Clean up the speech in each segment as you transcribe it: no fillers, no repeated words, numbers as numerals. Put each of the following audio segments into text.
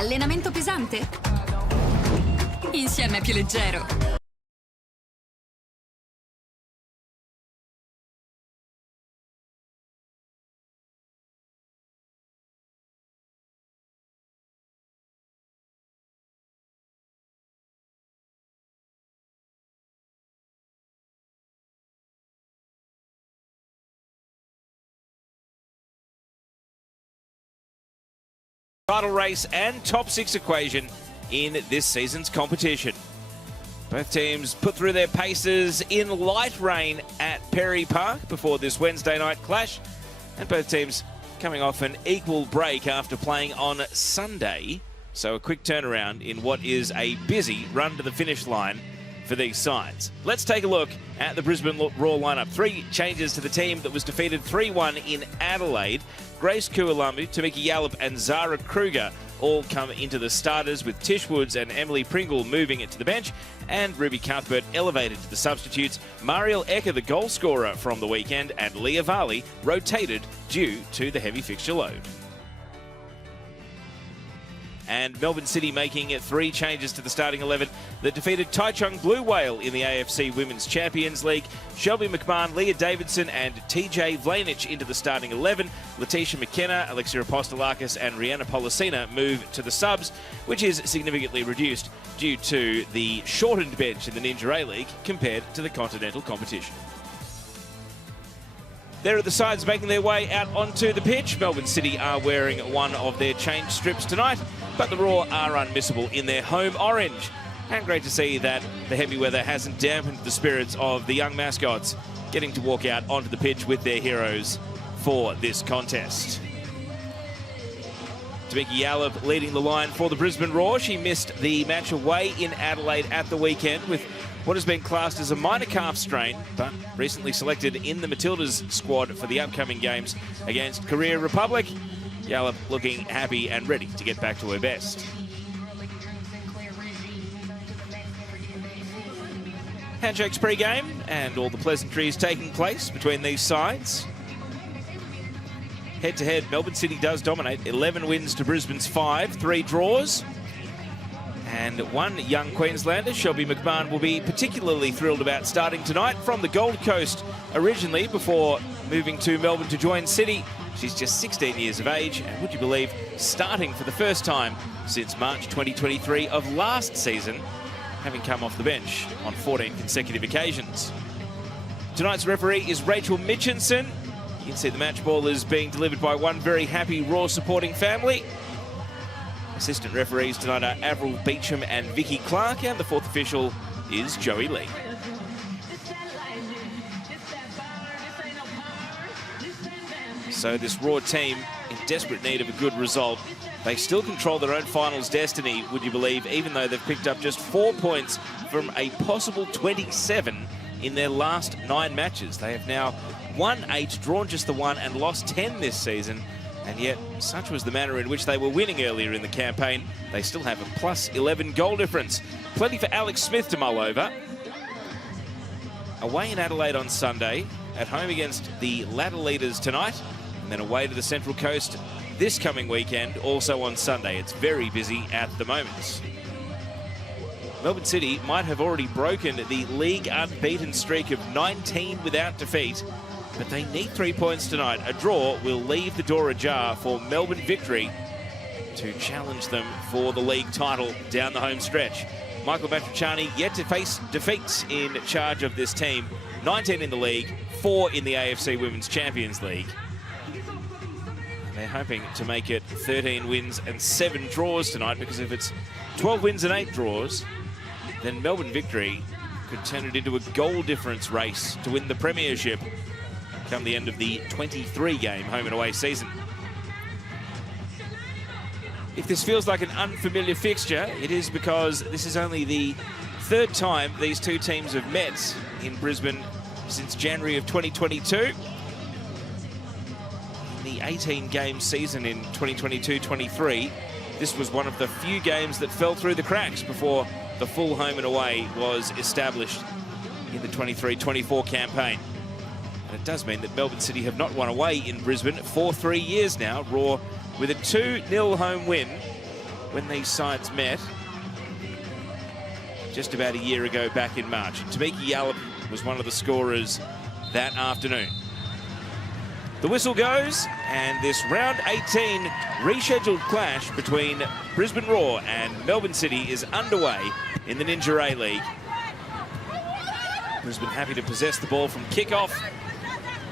Allenamento pesante? Insieme è più leggero. Title race and top 6 equation in this season's competition. Both teams put through their paces in light rain at Perry Park before this Wednesday night clash, and both teams coming off an equal break after playing on Sunday, so a quick turnaround in what is a busy run to the finish line for these sides. Let's take a look at the Brisbane Raw lineup. 3 changes to the team that was defeated 3-1 in Adelaide. Grace Kualamu, Tamiki Yallop and Zara Kruger all come into the starters, with Tish Woods and Emily Pringle moving it to the bench, and Ruby Cuthbert elevated to the substitutes. Mariel Ecker, the goal scorer from the weekend, and Leah Varley rotated due to the heavy fixture load. And Melbourne City making 3 changes to the starting 11 that defeated Taichung Blue Whale in the AFC Women's Champions League. Shelby McMahon, Leah Davidson and TJ Vlanich into the starting 11. Letitia McKenna, Alexia Apostolakis and Rihanna Policina move to the subs, which is significantly reduced due to the shortened bench in the Ninja A-League compared to the continental competition. There are the sides making their way out onto the pitch. Melbourne City are wearing one of their change strips tonight, but the Raw are unmissable in their home orange. And great to see that the heavy weather hasn't dampened the spirits of the young mascots getting to walk out onto the pitch with their heroes for this contest. Tamiki Yallop leading the line for the Brisbane Raw. She missed the match away in Adelaide at the weekend with what has been classed as a minor calf strain, but recently selected in the Matildas squad for the upcoming games against Korea Republic. Yallop looking happy and ready to get back to her best. Handshakes pre-game and all the pleasantries taking place between these sides. Head-to-head, Melbourne City does dominate. 11 wins to Brisbane's 5, 3 draws. And one young Queenslander, Shelby McMahon, will be particularly thrilled about starting tonight from the Gold Coast originally before moving to Melbourne to join City. She's just 16 years of age and, would you believe, starting for the first time since March 2023 of last season, having come off the bench on 14 consecutive occasions. Tonight's referee is Rachel Mitchinson. You can see the match ball is being delivered by one very happy Raw supporting family. Assistant referees tonight are Avril Beecham and Vicky Clark, and the 4th official is Joey Lee. So this Raw team in desperate need of a good result. They still control their own finals destiny, would you believe, even though they've picked up just 4 points from a possible 27 in their last 9 matches. They have now won 8, drawn just the 1 and lost 10 this season. And yet, such was the manner in which they were winning earlier in the campaign, they still have a plus 11 goal difference. Plenty for Alex Smith to mull over. Away in Adelaide on Sunday, at home against the ladder leaders tonight, and then away to the Central Coast this coming weekend, also on Sunday. It's very busy at the moment. Melbourne City might have already broken the league unbeaten streak of 19 without defeat, but they need 3 points tonight. A draw will leave the door ajar for Melbourne Victory to challenge them for the league title down the home stretch. Michael Matriciani yet to face defeats in charge of this team. 19 in the league, 4 in the AFC Women's Champions League. And they're hoping to make it 13 wins and 7 draws tonight, because if it's 12 wins and 8 draws, then Melbourne Victory could turn it into a goal difference race to win the premiership come the end of the 23-game home and away season. If this feels like an unfamiliar fixture, it is because this is only the 3rd time these two teams have met in Brisbane since January of 2022. In the 18-game season in 2022-23, this was one of the few games that fell through the cracks before the full home and away was established in the 23-24 campaign. And it does mean that Melbourne City have not won away in Brisbane for 3 years now. Raw with a 2-0 home win when these sides met just about a year ago back in March. Tamiki Yallop was one of the scorers that afternoon. The whistle goes, and this round 18 rescheduled clash between Brisbane Roar and Melbourne City is underway in the Ninja A-League. Brisbane happy to possess the ball from kickoff.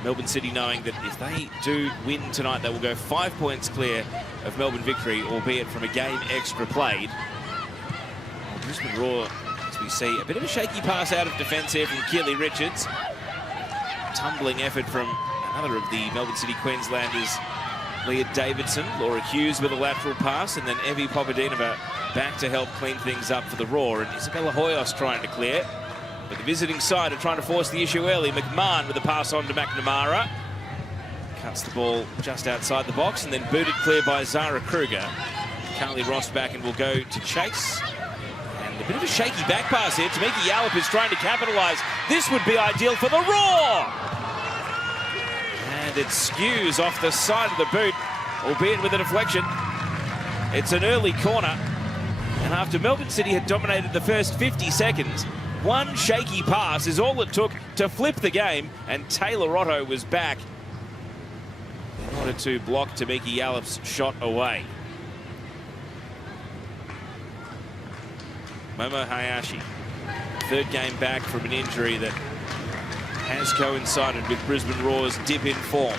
Melbourne City knowing that if they do win tonight, they will go 5 points clear of Melbourne victory, albeit from a game extra played. Well, Brisbane Roar, as we see, a bit of a shaky pass out of defence here from Keely Richards. Tumbling effort from another of the Melbourne City Queenslanders, Leah Davidson. Laura Hughes with a lateral pass, and then Evie Popadinova back to help clean things up for the Roar. And Isabella Hoyos trying to clear. But the visiting side are trying to force the issue early. McMahon with a pass on to McNamara. Cuts the ball just outside the box and then booted clear by Zara Kruger. Carly Rosbacken will go to chase. And a bit of a shaky back pass here. Tamiki Yallop is trying to capitalise. This would be ideal for the Roar. And it skews off the side of the boot, albeit with a deflection. It's an early corner. And after Melbourne City had dominated the first 50 seconds, one shaky pass is all it took to flip the game, and Taylor Otto was back in order to block Tamiki Yallop's shot away. Momo Hayashi, third game back from an injury that has coincided with Brisbane Roar's dip in form.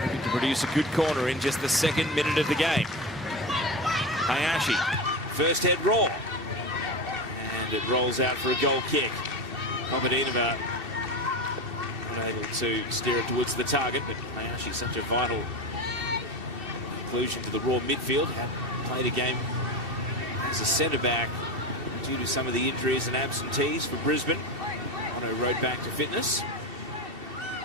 Hoping to produce a good corner in just the second minute of the game. Hayashi, first head Roar. And it rolls out for a goal kick. Popadinova unable to steer it towards the target, but Hayashi such a vital inclusion to the Roar midfield. Had played a game as a centre-back due to some of the injuries and absentees for Brisbane. On her road back to fitness.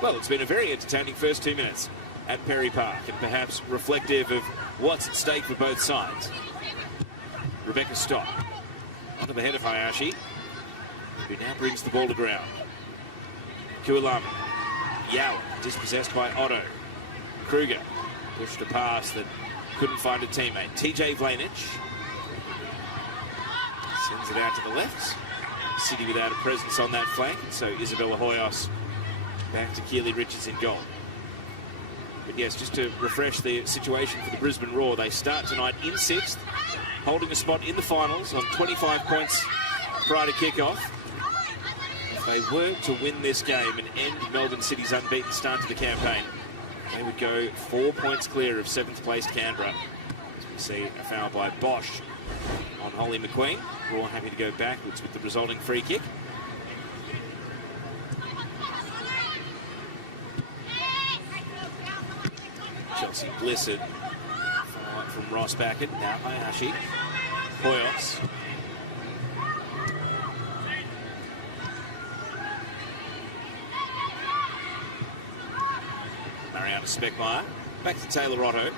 Well, it's been a very entertaining first 2 minutes at Perry Park, and perhaps reflective of what's at stake for both sides. Rebecca Stott onto the head of Hayashi, who now brings the ball to ground. Kualama. Yao dispossessed by Otto. Kruger pushed a pass that couldn't find a teammate. TJ Vlanich sends it out to the left. City without a presence on that flank, so Isabella Hoyos back to Keely Richards in goal. But yes, just to refresh the situation for the Brisbane Roar, they start tonight in 6th, holding a spot in the finals on 25 points prior to kickoff. If they were to win this game and end Melbourne City's unbeaten start to the campaign, they would go 4 points clear of 7th placed Canberra. As we see a foul by Bosch on Holly McQueen. Roar happy to go backwards with the resulting free kick. Chelsea Blissett from Rosbacken. Now Hayashi. Hoyos. Mariana Speckmeyer. Back to Taylor Otto.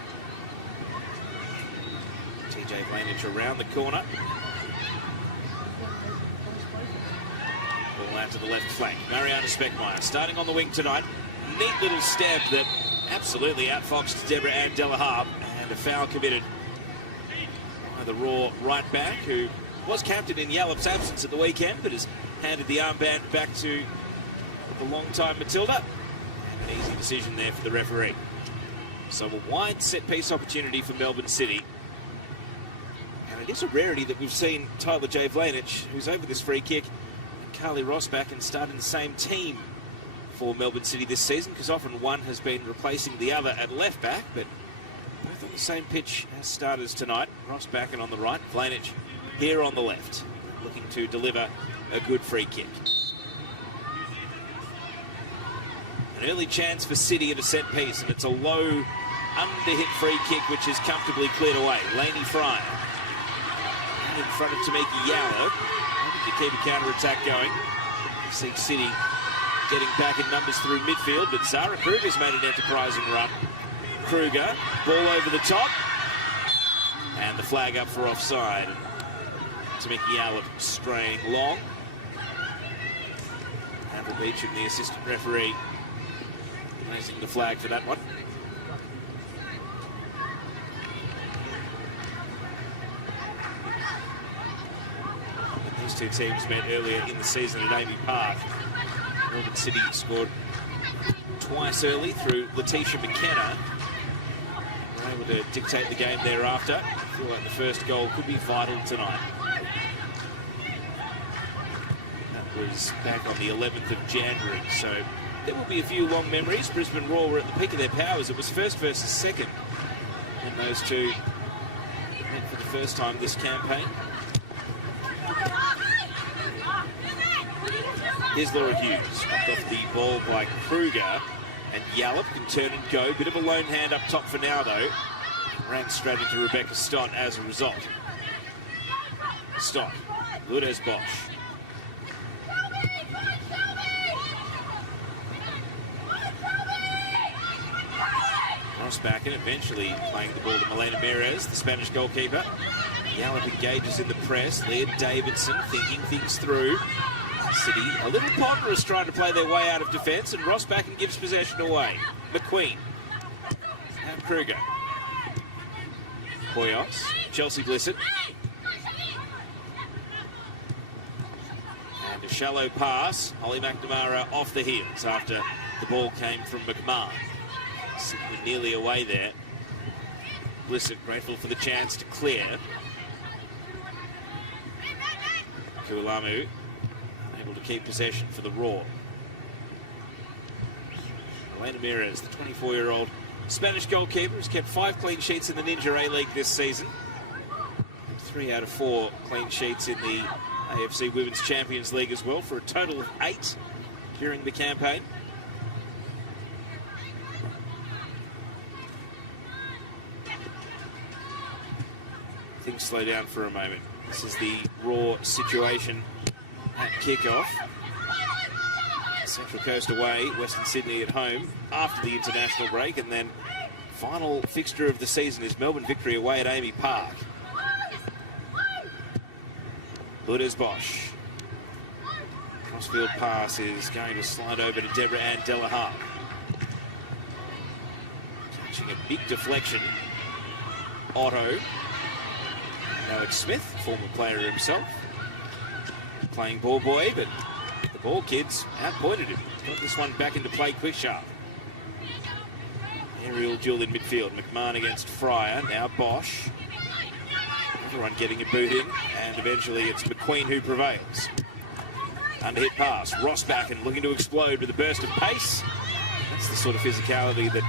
TJ Vlanich around the corner. Ball out to the left flank. Mariana Speckmeyer starting on the wing tonight. Neat little step that absolutely outfoxed Deborah Ann Delahab, and a foul committed by the Roar right back, who was captain in Yallop's absence at the weekend, but has handed the armband back to the long-time Matilda. And an easy decision there for the referee. So a wide set-piece opportunity for Melbourne City. And it is a rarity that we've seen Tyler J. Vlanich, who's over this free kick, and Carly Rosbacken start in the same team for Melbourne City this season, because often one has been replacing the other at left back, but both on the same pitch as starters tonight. Rosbacken on the right, Vlanich here on the left, looking to deliver a good free kick. An early chance for City at a set piece, and it's a low under-hit free kick which is comfortably cleared away. Lainey Fryer and in front of Tamiki Yallop, hoping to keep a counter-attack going. You see City getting back in numbers through midfield, but Zara Kruger's made an enterprising run. Kruger, ball over the top, and the flag up for offside. Tamiki Yallop straying long. Andrew Beecham, the assistant referee, raising the flag for that one. Those two teams met earlier in the season at Amy Park. Melbourne City scored twice early through Letitia McKenna. They were able to dictate the game thereafter. I feel like the first goal could be vital tonight. That was back on the 11th of January, so there will be a few long memories. Brisbane Roar were at the peak of their powers. It was first versus second, and those two met for the first time this campaign. Here's Laura Hughes, knocked off the ball by Kruger, and Yallop can turn and go. Bit of a lone hand up top for now, though. Ran straight into Rebecca Stott as a result. Stott, Lourdes Bosch. Ross back in, eventually playing the ball to Melena Merez, the Spanish goalkeeper. Yallop engages in the press. Laird Davidson thinking things through. City a little ponderous trying to play their way out of defence, and Ross back and gives possession away. McQueen. And Kruger. Boyos. Chelsea Blissett. And a shallow pass. Holly McNamara off the heels after the ball came from McMahon. Simply nearly away there. Blissett grateful for the chance to clear. Kualamu able to keep possession for the Roar. Elena Merez, the 24-year-old Spanish goalkeeper, has kept 5 clean sheets in the Ninja A-League this season. 3 out of 4 clean sheets in the AFC Women's Champions League as well, for a total of 8 during the campaign. Things slow down for a moment. This is the Raw situation at kickoff. Central Coast away, Western Sydney at home after the international break, and then final fixture of the season is Melbourne Victory away at Amy Park. Lourdes Bosch. Crossfield pass is going to slide over to Deborah Ann Delahar. Catching a big deflection. Otto. Alex Smith, former player himself. Playing ball boy, but the ball kids outpointed him. Got this one back into play quick sharp. Aerial duel in midfield. McMahon against Fryer. Now Bosch. Everyone getting a boot in, and eventually it's McQueen who prevails. Underhit pass. Ross back and looking to explode with a burst of pace. That's the sort of physicality that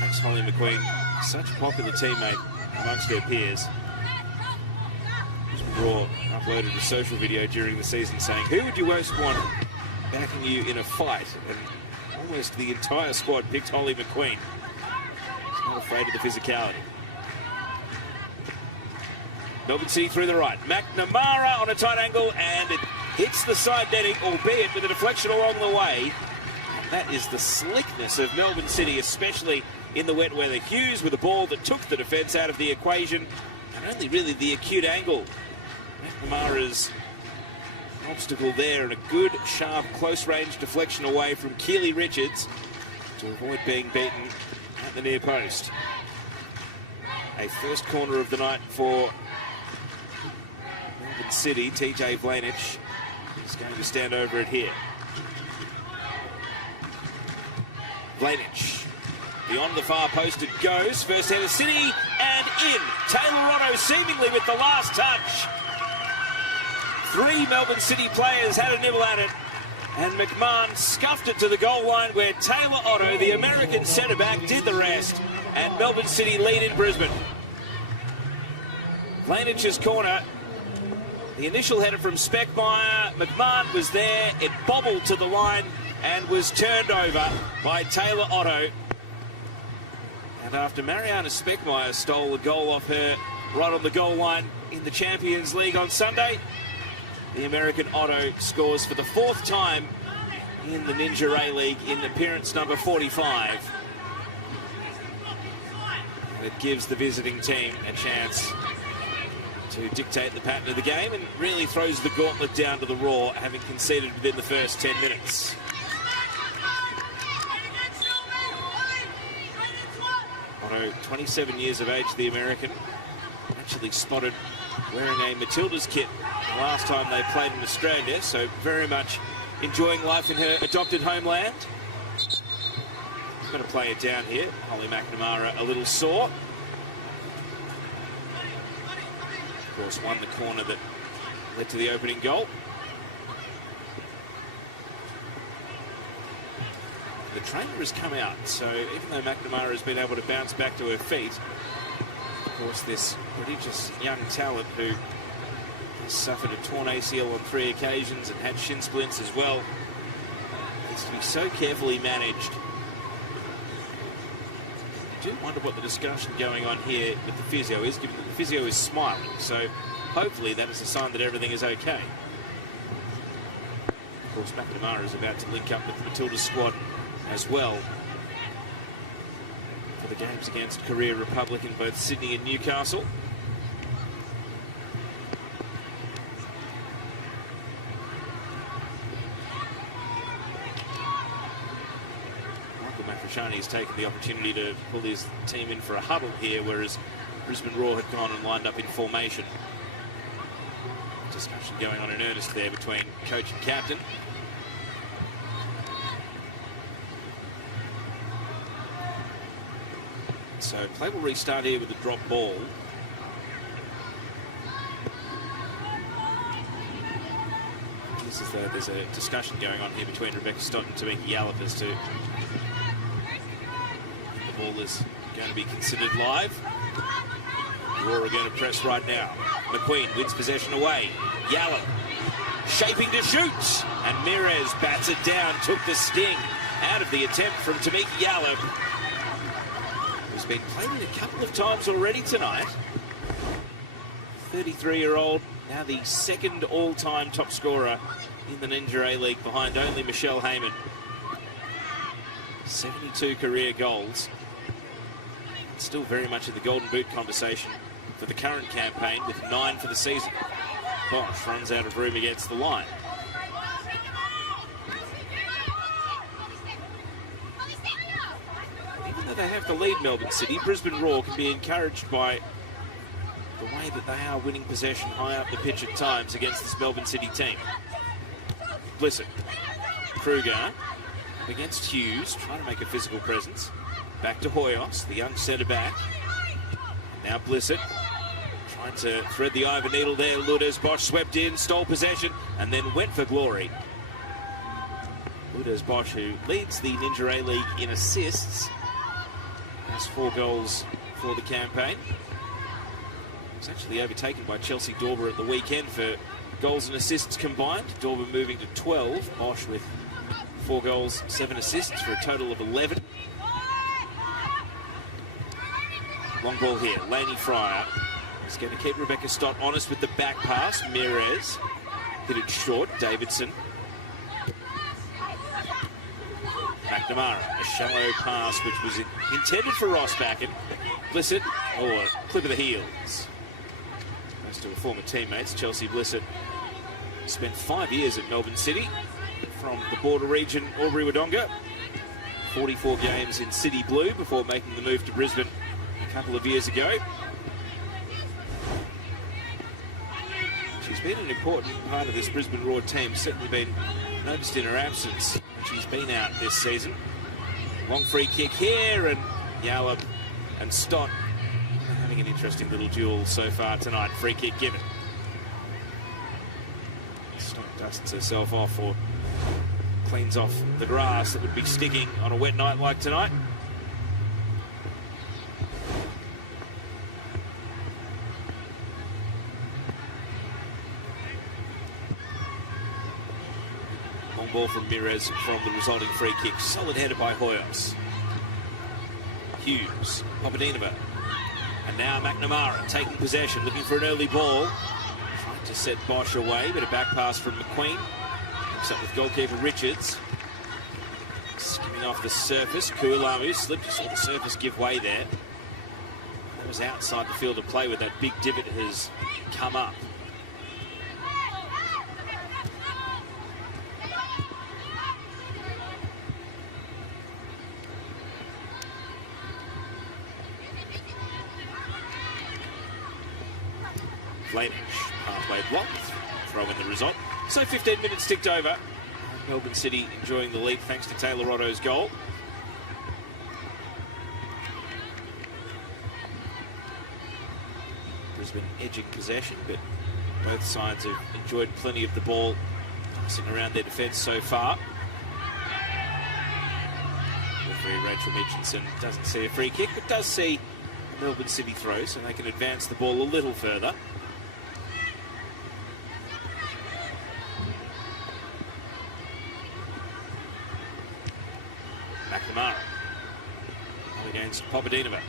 makes Holly McQueen such a popular teammate amongst her peers. Raw uploaded a social video during the season saying, who would you most want backing you in a fight? And almost the entire squad picked Holly McQueen. He's not afraid of the physicality. Melbourne City through the right. McNamara on a tight angle, and it hits the side netting, albeit with a deflection along the way. And that is the slickness of Melbourne City, especially in the wet weather. Hughes with a ball that took the defence out of the equation, and only really the acute angle. McNamara's obstacle there, and a good, sharp, close-range deflection away from Keely Richards to avoid being beaten at the near post. A first corner of the night for Melbourne City. TJ Vlanich is going to stand over it here. Vlanich, beyond the far post it goes. First header City, and in. Taylor Otto seemingly with the last touch. 3 Melbourne City players had a nibble at it, and McMahon scuffed it to the goal line, where Taylor Otto, the American centre-back, did the rest, and Melbourne City lead in Brisbane. Vlanich's corner, the initial header from Speckmeyer. McMahon was there, it bobbled to the line and was turned over by Taylor Otto. And after Mariana Speckmeyer stole a goal off her right on the goal line in the Champions League on Sunday, the American Otto scores for the 4th time in the Ninja A-League in appearance number 45. And it gives the visiting team a chance to dictate the pattern of the game, and really throws the gauntlet down to the Raw, having conceded within the first 10 minutes. Otto, 27 years of age, the American. Actually spotted wearing a Matilda's kit the last time they played in Australia, so very much enjoying life in her adopted homeland. Going to play it down here. Holly McNamara a little sore. Of course, won the corner that led to the opening goal. The trainer has come out, so even though McNamara has been able to bounce back to her feet, of course, this prodigious young talent who has suffered a torn ACL on 3 occasions and had shin splints as well, needs to be so carefully managed. I do wonder what the discussion going on here with the physio is, given that the physio is smiling, so hopefully that is a sign that everything is okay. Of course, McNamara is about to link up with the Matilda squad as well for the games against Korea Republic in both Sydney and Newcastle. Michael Mafrashani has taken the opportunity to pull his team in for a huddle here, whereas Brisbane Roar had gone and lined up in formation. Discussion going on in earnest there between coach and captain. So play will restart here with a drop ball. This is there's a discussion going on here between Rebecca Stott and Tamika Yallop as to the ball is going to be considered live. Roar are going to press right now. McQueen wins possession away. Yallop shaping to shoot, and Mirez bats it down, took the sting out of the attempt from Tamika Yallop, who's been played in a couple of times already tonight. 33-year-old, now the second all-time top scorer in the Ninja A-League, behind only Michelle Heyman. 72 career goals. Still very much in the Golden Boot conversation for the current campaign, with 9 for the season. Bosch runs out of room against the line. Even though they have to lead Melbourne City, Brisbane Roar can be encouraged by the way that they are winning possession high up the pitch at times against this Melbourne City team. Blissett, Kruger against Hughes, trying to make a physical presence. Back to Hoyos, the young centre back. Now Blissett trying to thread the eye of a needle there. Lourdes Bosch swept in, stole possession, and then went for glory. Lourdes Bosch, who leads the Ninja A-League in assists, has 4 goals for the campaign. Was actually overtaken by Chelsea Dorber at the weekend for goals and assists combined. Dorber moving to 12. Bosch with 4 goals, 7 assists for a total of 11. Long ball here. Lainey Fryer is going to keep Rebecca Stott honest with the back pass. Mirez hit it short. Davidson. McNamara, a shallow pass which was intended for Ross Backen. Blissett, or clip of the heels. Goes to her former teammates. Chelsea Blissett spent 5 years at Melbourne City from the border region, Albury-Wodonga. 44 games in City Blue before making the move to Brisbane a couple of years ago. She's been an important part of this Brisbane Roar team, certainly been noticed in her absence. She's been out this season. Long free kick here, and Yallop and Stott having an interesting little duel so far tonight. Free kick given. Stott dusts herself off or cleans off the grass that would be sticking on a wet night like tonight. Ball from Mirez from the resulting free kick. Solid header by Hoyos. Hughes, Papadinova. And now McNamara taking possession, looking for an early ball. Trying to set Bosch away, but a back pass from McQueen. Mix up with goalkeeper Richards. Skimming off the surface. Kualamu slipped. You saw the surface give way there. That was outside the field of play where that big divot has come up. Flanage, pathway blocked, throw in the result. So 15 minutes ticked over. Melbourne City enjoying the lead thanks to Taylor Otto's goal. Brisbane edging possession, but both sides have enjoyed plenty of the ball passing around their defence so far. Referee Rachel Mitchinson doesn't see a free kick, but does see a Melbourne City throw, so they can advance the ball a little further. McNamara against Popadinova.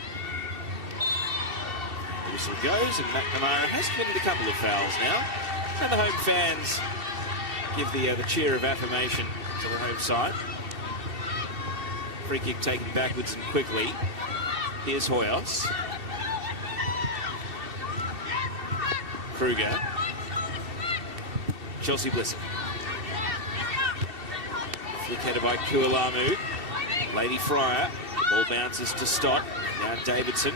The whistle goes, and McNamara has committed a couple of fouls now. So the home fans give the cheer of affirmation to the home side. Free kick taken backwards and quickly. Here's Hoyos. Kruger. Chelsea Blissett. Flick headed by Kualamu. Lady Fryer. The ball bounces to Stott. Now Davidson.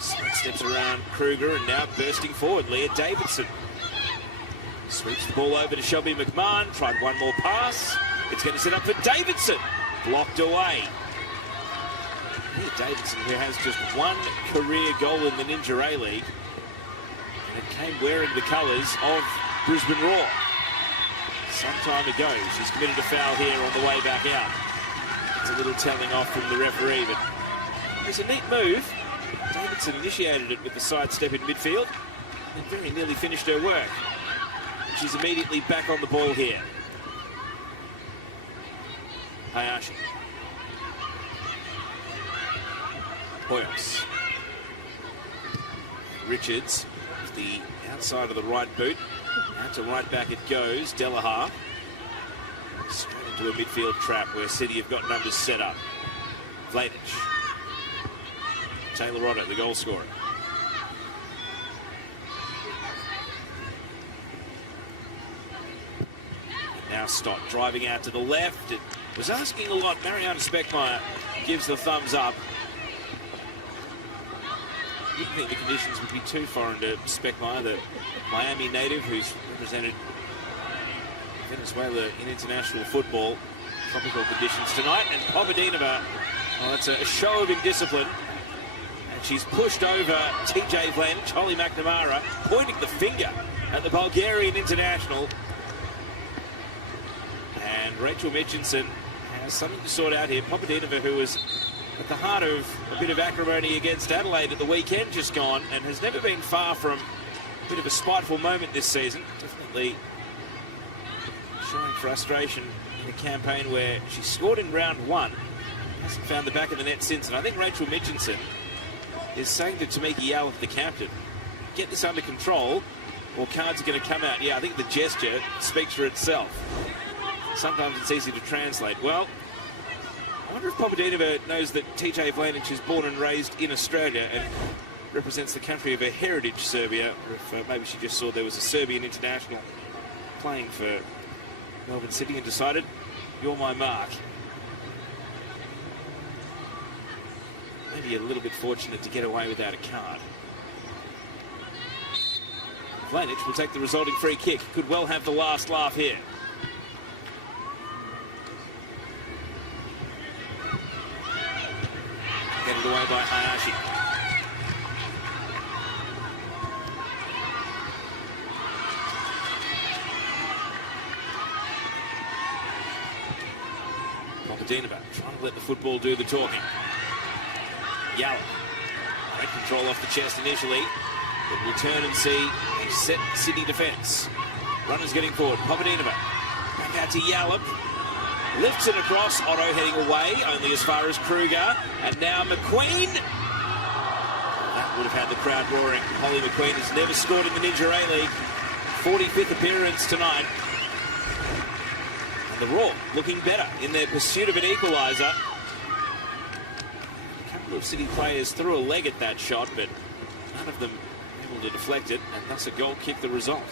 Steps around Kruger and now bursting forward. Leah Davidson. Sweeps the ball over to Shelby McMahon. Tried one more pass. It's going to set up for Davidson. Blocked away. Leah Davidson, who has just one career goal in the Ninja A-League. And it came wearing the colours of Brisbane Roar. Some time ago, she's committed a foul here on the way back out. It's a little telling off from the referee, but it's a neat move. Davidson initiated it with the sidestep in midfield and very nearly finished her work. She's immediately back on the ball here. Hayashi. Hoyos. Richards, the outside of the right boot. Out to right back it goes. Delahar. Straight into a midfield trap where City have got numbers set up. Flanage. Taylor Otto, the goal scorer. And now Stott driving out to the left. It was asking a lot. Mariana Speckmeyer gives the thumbs up. You didn't think the conditions would be too foreign to Speckmeyer, the Miami native who's represented Venezuela in international football. Tropical conditions tonight. And Popadinova, well, that's a show of indiscipline. And she's pushed over TJ Flanage, Holly McNamara, pointing the finger at the Bulgarian international. And Rachel Mitchinson has something to sort out here. Popadinova, who was at the heart of a bit of acrimony against Adelaide at the weekend just gone, and has never been far from a bit of a spiteful moment this season. Definitely showing frustration in a campaign where she scored in round one. Hasn't found the back of the net since, and I think Rachel Mitchinson is saying to Tamika Yallop, the captain, get this under control or cards are going to come out. Yeah, I think the gesture speaks for itself. Sometimes it's easy to translate. Well, I wonder if Popadinova knows that TJ Flanage is born and raised in Australia and represents the country of her heritage, Serbia, or if maybe she just saw there was a Serbian international playing for Melbourne City and decided, you're my mark. Maybe a little bit fortunate to get away without a card. Flanage will take the resulting free kick. Could well have the last laugh here. Get it away by Hayashi. Popadinova trying to let the football do the talking. Yallop. Great control off the chest initially. But we'll turn and see a set City defence. Runners getting forward. Popadinova. Back out to Yallop. Lifts it across. Otto heading away, only as far as Kruger. And now McQueen. That would have had the crowd roaring. Holly McQueen has never scored in the Ninja A-League. 45th appearance tonight. And the Raw looking better in their pursuit of an equaliser. A couple of City players threw a leg at that shot, but none of them able to deflect it, and thus a goal kicked the result.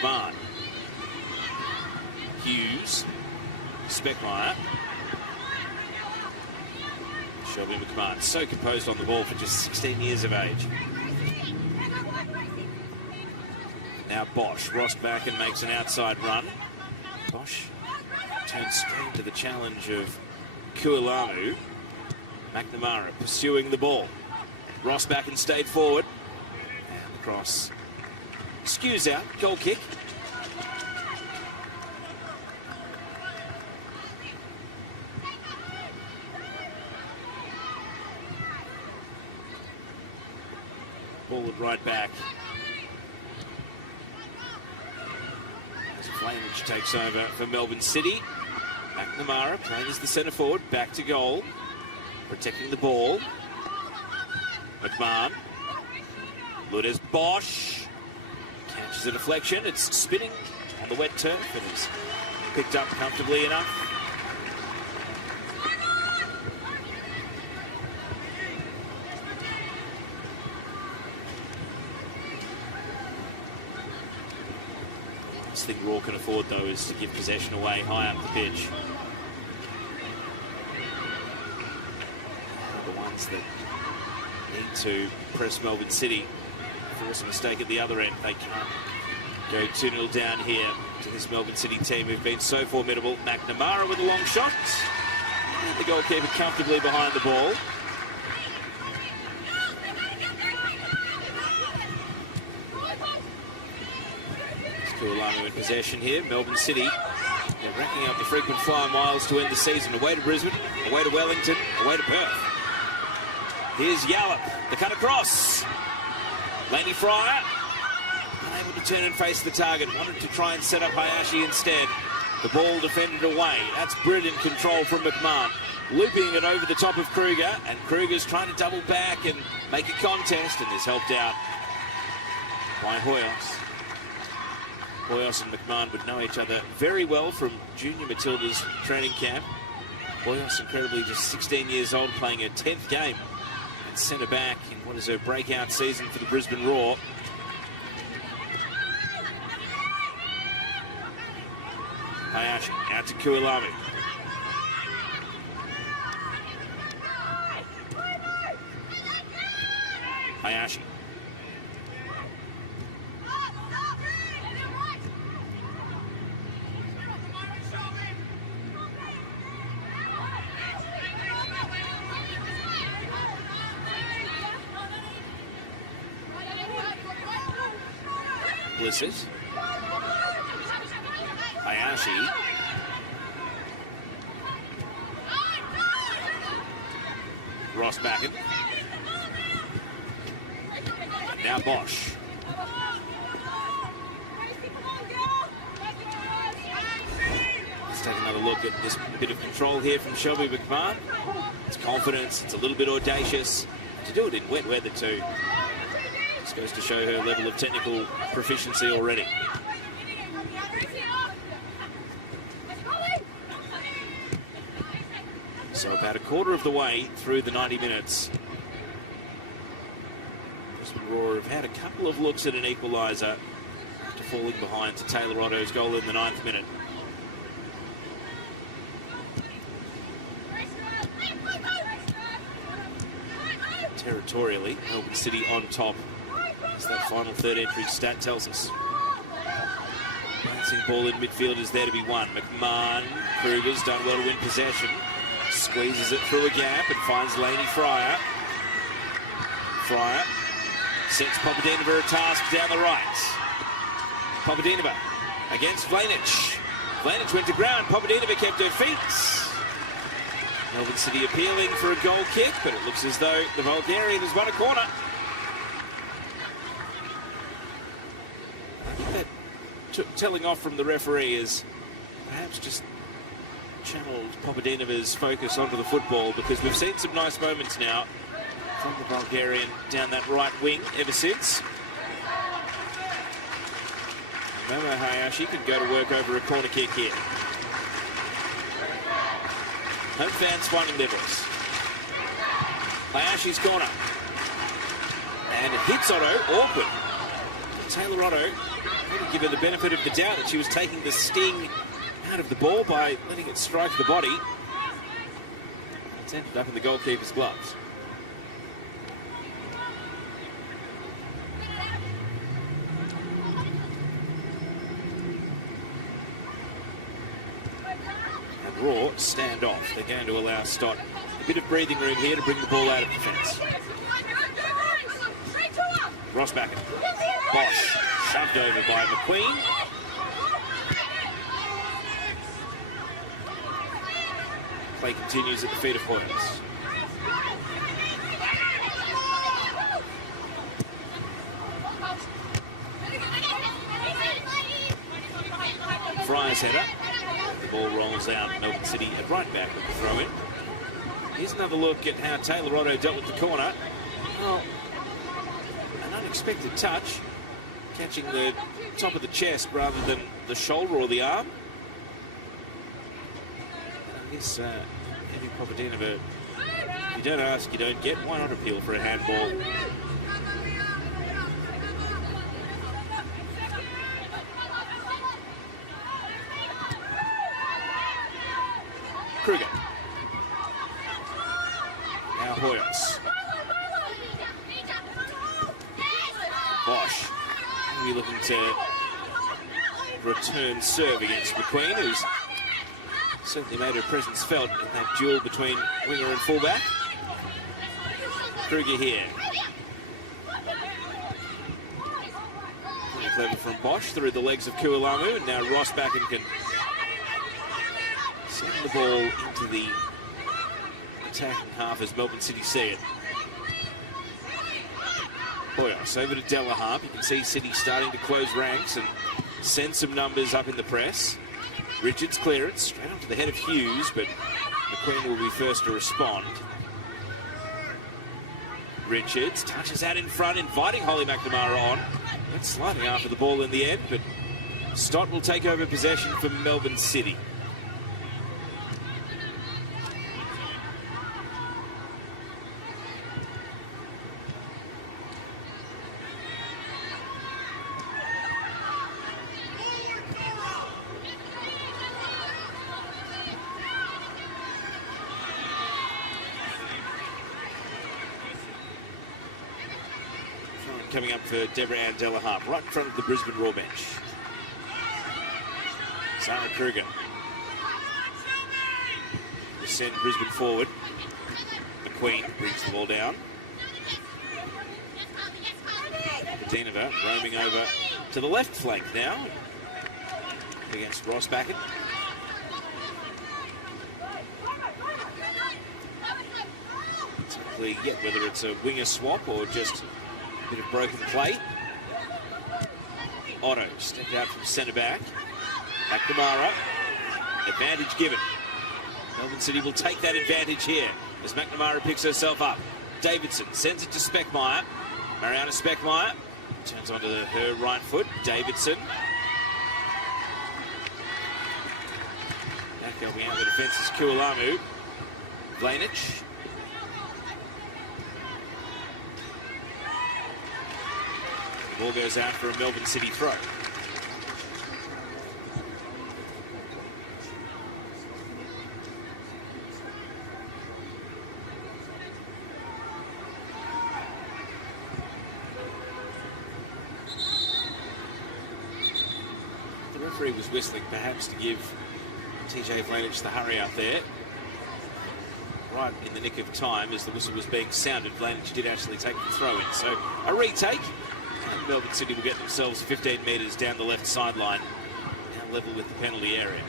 McMahon. Hughes. Speckmeyer. Shelby McMahon, so composed on the ball for just 16 years of age. Now Bosch, Ross back and makes an outside run. Bosch turns straight to the challenge of Kualamu. McNamara pursuing the ball. Ross back and stayed forward. And the cross skews out, goal kick. Ball right back. As Flamage takes over for Melbourne City. McNamara playing as the centre forward, back to goal. Protecting the ball. McMahon. Lourdes Bosch. Catches a deflection. It's spinning on the wet turf and is picked up comfortably enough. The thing Raw can afford, though, is to give possession away high up the pitch. The ones that need to press Melbourne City, force a mistake at the other end. They can't go 2-0 down here to this Melbourne City team who've been so formidable. McNamara with a long shot. And the goalkeeper comfortably behind the ball. Kualamu in possession here. Melbourne City, they're racking up the frequent flyer miles to end the season. Away to Brisbane, away to Wellington, away to Perth. Here's Yallop, the cut across. Laney Fryer, unable to turn and face the target. Wanted to try and set up Hayashi instead. The ball defended away. That's brilliant control from McMahon. Looping it over the top of Kruger, and Kruger's trying to double back and make a contest, and is helped out by Hoyos. Hoyos and McMahon would know each other very well from Junior Matilda's training camp. Hoyos, incredibly, just 16 years old, playing her 10th game at centre back in what is her breakout season for the Brisbane Roar. Hayashi out to Kualamu. Hayashi. Blissett. Hayashi. Ross Backen. Now Bosch. Let's take another look at this bit of control here from Shelby McMahon. It's confidence, it's a little bit audacious. To do it in wet weather too. This goes to show her level of technical proficiency already. So about a quarter of the way through the 90 minutes. Brisbane Roar have had a couple of looks at an equaliser after falling behind to Taylor Otto's goal in the 9th minute. Territorially, Melbourne City on top, as that final third entry stat tells us. Bouncing ball in midfield is there to be won. McMahon, Kruger's done well to win possession. Squeezes it through a gap and finds Laney Fryer. Fryer sets Papadinova a task down the right. Papadinova against Vlanic. Vlanic went to ground. Papadinova kept her feet. Melbourne City appealing for a goal kick, but it looks as though the Bulgarian has won a corner. I think that telling off from the referee is perhaps just channeled Papadinova's focus onto the football, because we've seen some nice moments now from the Bulgarian down that right wing ever since. Momo Hayashi can go to work over a corner kick here. Home fans finding liberals. Hayashi's corner. And it hits Otto, awkward. Taylor Otto Maybe give her the benefit of the doubt that she was taking the sting out of the ball by letting it strike the body. It's ended up in the goalkeeper's gloves. Raw stand off. They're going to allow Stott a bit of breathing room here to bring the ball out of defence. Rossbacken. Bosch shoved over by McQueen. Play continues at the feet of Hoyles. Fryer's header. Ball rolls out. Melbourne City at right back with the throw in. Here's another look at how Taylor Otto dealt with the corner. Well, an unexpected touch, catching the top of the chest rather than the shoulder or the arm. And I guess Eddie Papadinova, if you don't ask, you don't get. Why not appeal for a handball? Kruger. Now Hoyles. Bosch. We're looking to return serve against McQueen, who's certainly made her presence felt in that duel between winger and fullback. Kruger here. Pretty clever from Bosch through the legs of Kualamu, and now Rossbacken can send the ball into the attacking half as Melbourne City see it. Hoyles over to Delaharp. You can see City starting to close ranks and send some numbers up in the press. Richards clearance straight onto the head of Hughes, but McQueen will be first to respond. Richards touches out in front, inviting Holly McNamara on. Went sliding after the ball in the end, but Stott will take over possession for Melbourne City. Coming up for Deborah Ann Delaharp, right in front of the Brisbane Raw bench. Sarah Kruger. Send Brisbane forward. McQueen brings the ball down. Papadinova roaming over to the left flank now against Rossbacken. Exactly yet whether it's a winger swap or just bit of broken play. Otto stepped out from centre back. McNamara, advantage given. Melbourne City will take that advantage here as McNamara picks herself up. Davidson sends it to Speckmeyer. Mariana Speckmeyer turns onto her right foot. Davidson. Back going out the defence is Kualamu. Vlanich. Ball goes out for a Melbourne City throw. The referee was whistling perhaps to give TJ Vlanich the hurry up there. Right in the nick of time as the whistle was being sounded, Vlanich did actually take the throw in. So a retake. And Melbourne City will get themselves 15 metres down the left sideline, now level with the penalty area.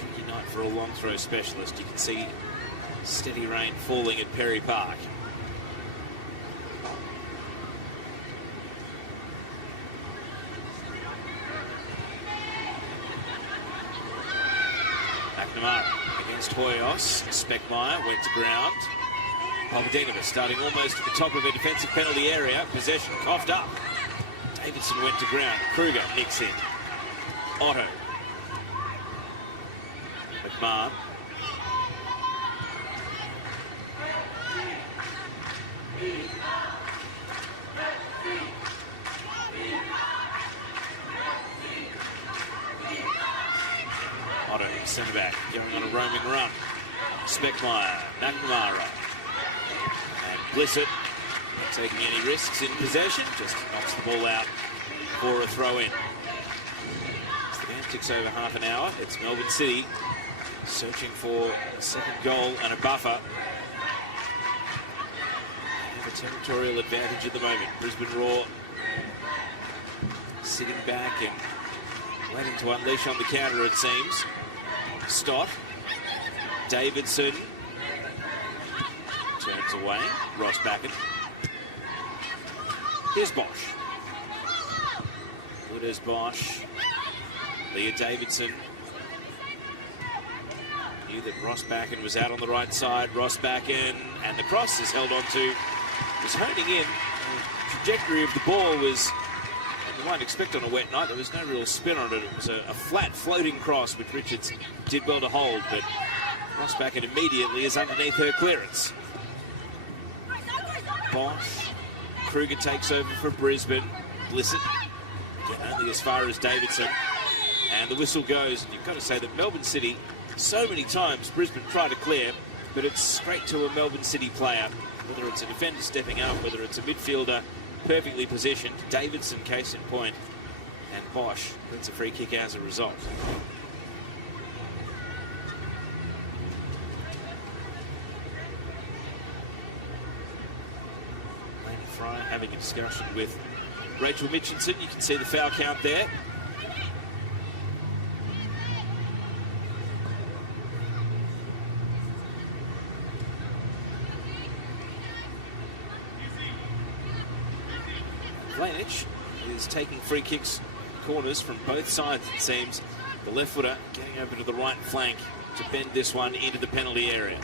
Tricky night for a long throw specialist. You can see steady rain falling at Perry Park. McNamara against Hoyos. Speckmeyer went to ground. Papadinova starting almost at the top of a defensive penalty area. Possession coughed up. Davidson went to ground. Kruger nicks in. Otto. McMahon. centre back going on a roaming run. Speckmeyer, McNamara, and Blissett not taking any risks in possession, just knocks the ball out for a throw in. As the game ticks over half an hour, it's Melbourne City searching for a second goal and a buffer. They have a territorial advantage at the moment. Brisbane Roar sitting back and waiting to unleash on the counter, it seems. Stott, Davidson turns away. Ross Backen. Here's Bosch. Good as Bosch. Leah Davidson knew that Ross Backen was out on the right side. Ross Backen, and the cross is held on to. Was honing in. The trajectory of the ball was, you might expect on a wet night, there was no real spin on it. It was a flat floating cross which Richards did well to hold, but Ross Backen immediately is underneath her clearance. Bosch. Kruger takes over for Brisbane. Blissett, again, only as far as Davidson. And the whistle goes. And you've got to say that Melbourne City, so many times Brisbane try to clear, but it's straight to a Melbourne City player. Whether it's a defender stepping up, whether it's a midfielder perfectly positioned. Davidson, case in point. And Bosch gets a free kick as a result. Having a discussion with Rachel Mitchinson. You can see the foul count there. Vlanich is taking free kicks, corners from both sides, it seems. The left footer getting over to the right flank to bend this one into the penalty area.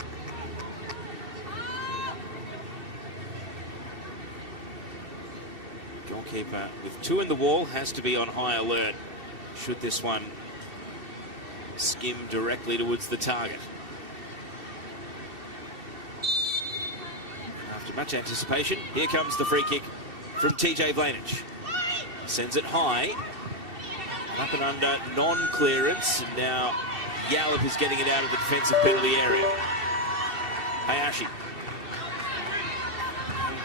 Goalkeeper with two in the wall has to be on high alert should this one skim directly towards the target. After much anticipation, here comes the free kick from TJ Vlanich. Sends it high, up and under, non-clearance, and now Yallop is getting it out of the defensive penalty area. Hayashi in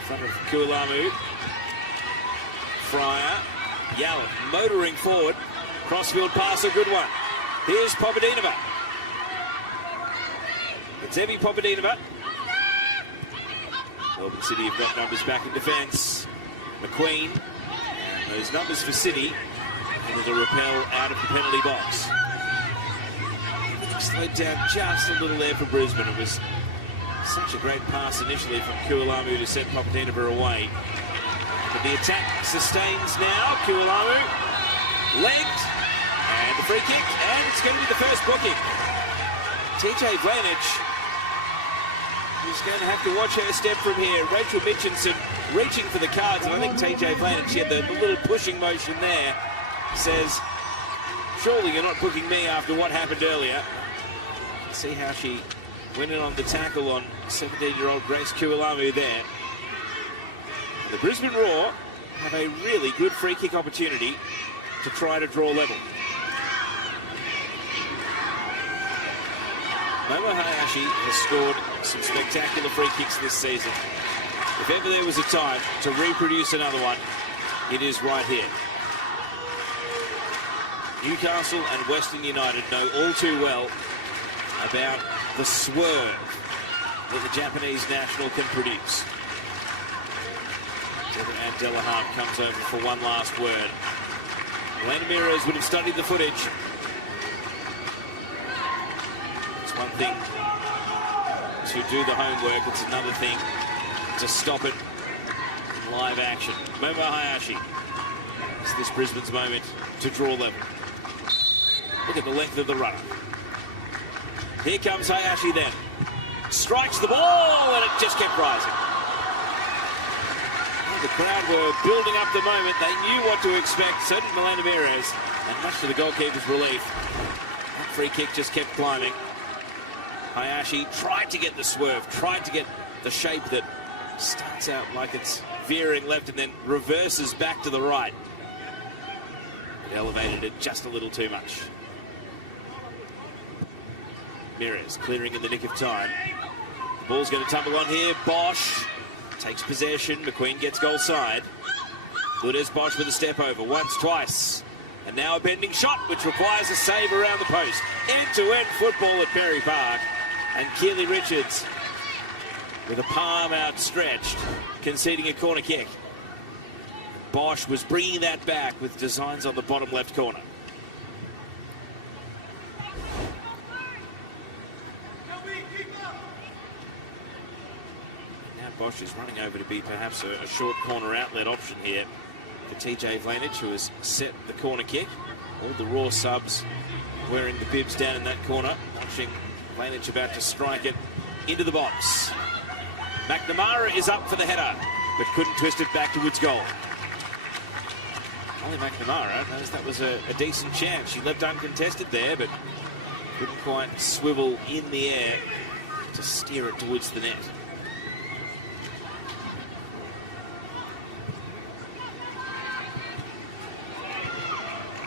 front of Kualamu. Fryer, Yallop motoring forward, crossfield pass, a good one. Here's Popadinova. It's Evie Popadinova. Melbourne City have got numbers back in defence. McQueen, and those numbers for City, and it'll repel out of the penalty box. Slowed down just a little there for Brisbane. It was such a great pass initially from Kualamu to send Popadinova away. But the attack sustains now. Kualamu legged, and the free kick, and it's going to be the first booking. TJ Vlanich is going to have to watch her step from here. Rachel Mitchinson reaching for the cards, and I think TJ Vlanich, she had the little pushing motion there, says, surely you're not booking me after what happened earlier. See how she went in on the tackle on 17-year-old Grace Kualamu there. The Brisbane Roar have a really good free kick opportunity to try to draw level. Momo Hayashi has scored some spectacular free kicks this season. If ever there was a time to reproduce another one, it is right here. Newcastle and Western United know all too well about the swerve that the Japanese national can produce. And Delahan comes over for one last word. Elena Miros would have studied the footage. It's one thing to do the homework, it's another thing to stop it in live action. Momo Hayashi. It's this Brisbane's moment to draw level. Look at the length of the runner. Here comes Hayashi then. Strikes the ball, and it just kept rising. The crowd were building up the moment. They knew what to expect. So did Melena Miros. And much to the goalkeeper's relief, that free kick just kept climbing. Hayashi tried to get the swerve, tried to get the shape that starts out like it's veering left and then reverses back to the right. It elevated it just a little too much. Ramirez clearing in the nick of time. The ball's going to tumble on here. Bosch takes possession. McQueen gets goal side. Good as Bosch with a step over. Once, twice. And now a bending shot, which requires a save around the post. End-to-end football at Perry Park. And Keely Richards, with a palm outstretched, conceding a corner kick. Bosch was bringing that back with designs on the bottom left corner. Now Bosch is running over to be perhaps a short corner outlet option here for TJ Vlanich, who has set the corner kick. All the Raw subs wearing the bibs down in that corner, watching Vlanich about to strike it into the box. McNamara is up for the header, but couldn't twist it back towards goal. Only McNamara knows that was a decent chance. She left uncontested there, but couldn't quite swivel in the air to steer it towards the net.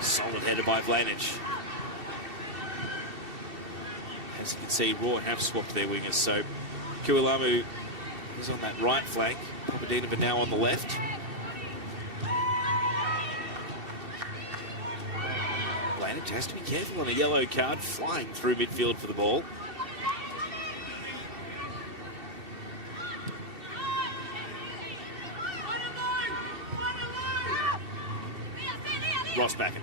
Solid header by Vlanich. As you can see, Raw have swapped their wingers, so Kualamu is on that right flank. Papadinova now on the left. Vlanich has to be careful on a yellow card, flying through midfield for the ball. Rossbacken.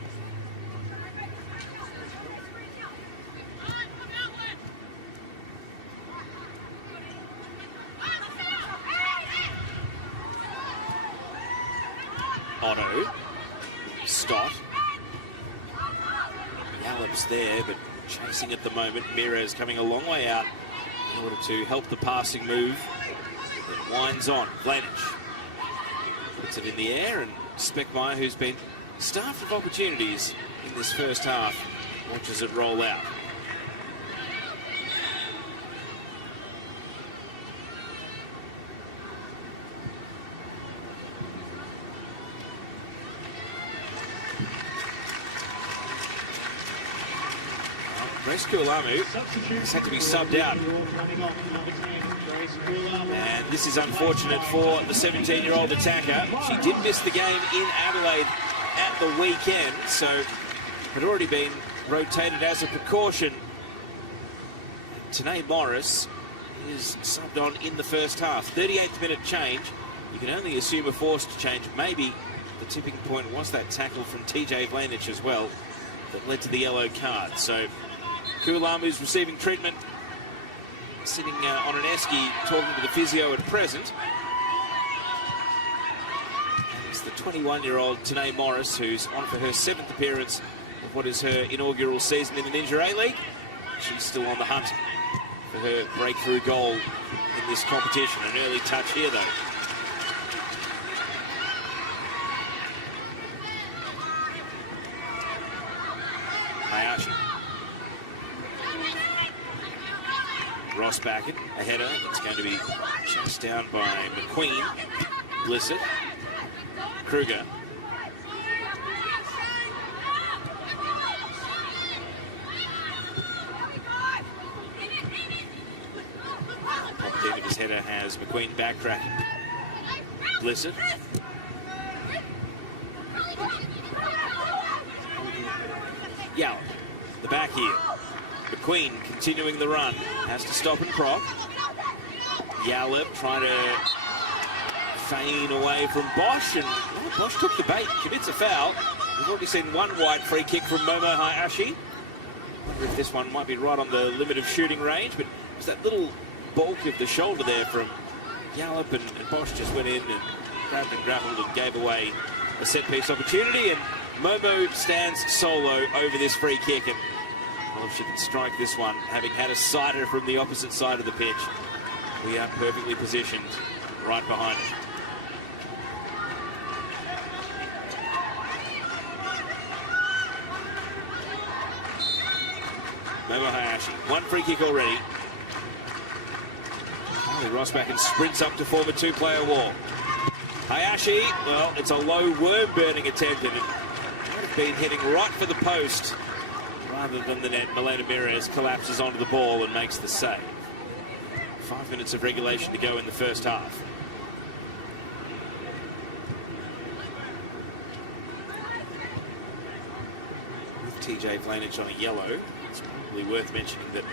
Otto. Stott. Gallop's there, but chasing at the moment. Mira's coming a long way out in order to help the passing move. It winds on. Vlanich puts it in the air, and Speckmeyer, who's been starved of opportunities in this first half, watches it roll out. Grace Kualamu has had to be subbed out. And this is unfortunate for the 17-year-old attacker. She did miss the game in Adelaide at the weekend, so had already been rotated as a precaution. Tanae Morris is subbed on in the first half. 38th minute change. You can only assume a forced change. Maybe the tipping point was that tackle from TJ Vlanich as well that led to the yellow card. So Kualamu's receiving treatment, sitting on an esky talking to the physio at present. And it's the 21-year-old Tanae Morris, who's on for her 7th appearance of what is her inaugural season in the Ninja A-League. She's still on the hunt for her breakthrough goal in this competition. An early touch here, though. Hayashi. Rossbacken, a header that's going to be chased down by McQueen. Blissett. Kruger. David's header has McQueen backtracking. Blissett. Yallop, the back heel. McQueen continuing the run, has to stop and prop. Yallop trying to feign away from Bosch, and Bosch took the bait, commits a foul. We've already seen one wide free kick from Momo Hayashi. Wonder if this one might be right on the limit of shooting range, but there's that little bulk of the shoulder there from Yallop, and Bosch just went in and grabbed and grappled and gave away a set-piece opportunity, and Momo stands solo over this free kick, and well, if she can strike this one, having had a sighter from the opposite side of the pitch, we are perfectly positioned right behind it. Momo Hayashi, one free kick already. Rossbacken sprints up to form a two-player wall. Hayashi, well, it's a low worm-burning attempt, and it might have been heading right for the post rather than the net. Rameses collapses onto the ball and makes the save. 5 minutes of regulation to go in the first half. With TJ Vlanich on a yellow, it's probably worth mentioning that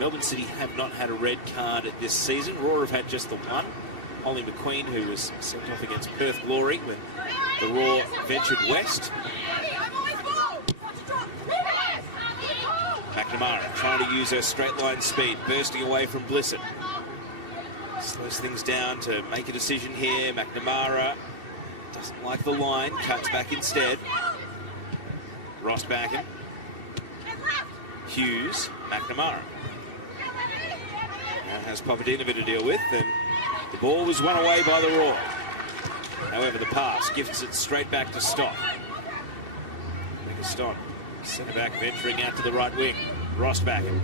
Melbourne City have not had a red card this season. Raw have had just the one. Ollie McQueen, who was sent off against Perth Glory when the Raw ventured west. McNamara trying to use her straight line speed, bursting away from Blissett. Slows things down to make a decision here. McNamara doesn't like the line, cuts back instead. Rossbacken, Hughes, McNamara. Now has Papadinovic to deal with, and the ball was won away by the Raw. However, the pass gifts it straight back to Stott. Stott, centre back venturing out to the right wing. Rossbacken.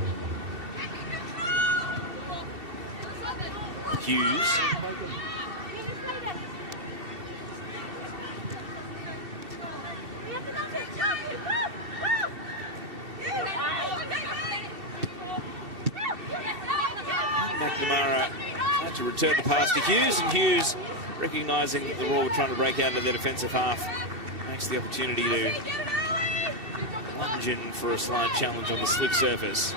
Hughes. McNamara tried to return the pass to Hughes, and Hughes, recognising that the Raw were trying to break out of their defensive half, makes the opportunity to lunge in for a slight challenge on the slick surface.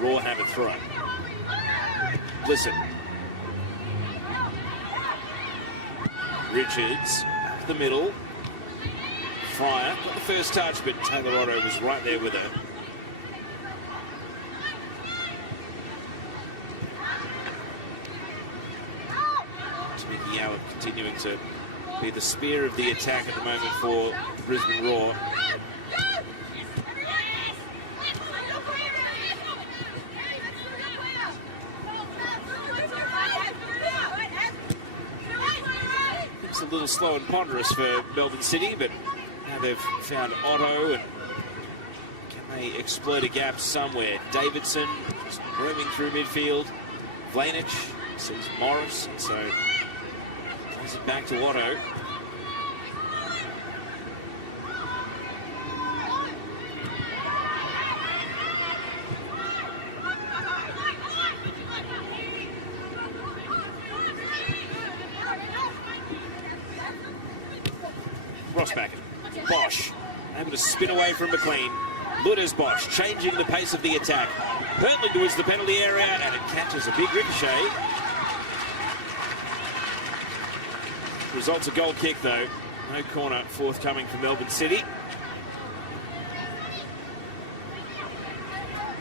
Raw have it through. Blissett. Richards up the middle. Fryer got the first touch, but Taylor Otto was right there with her. Tamiki Howard continuing to be the spear of the attack at the moment for the Brisbane Raw. It's a little slow and ponderous for Melbourne City, but now they've found Otto, and can they exploit a gap somewhere? Davidson just roaming through midfield. Vlanich sees Morris, and so plays it back to Otto. Rossbacken. Bosch able to spin away from McLean. Ludas Bosch changing the pace of the attack. Hurtling towards the penalty area, and it catches a big ricochet. Results a goal kick though. No corner forthcoming for Melbourne City. You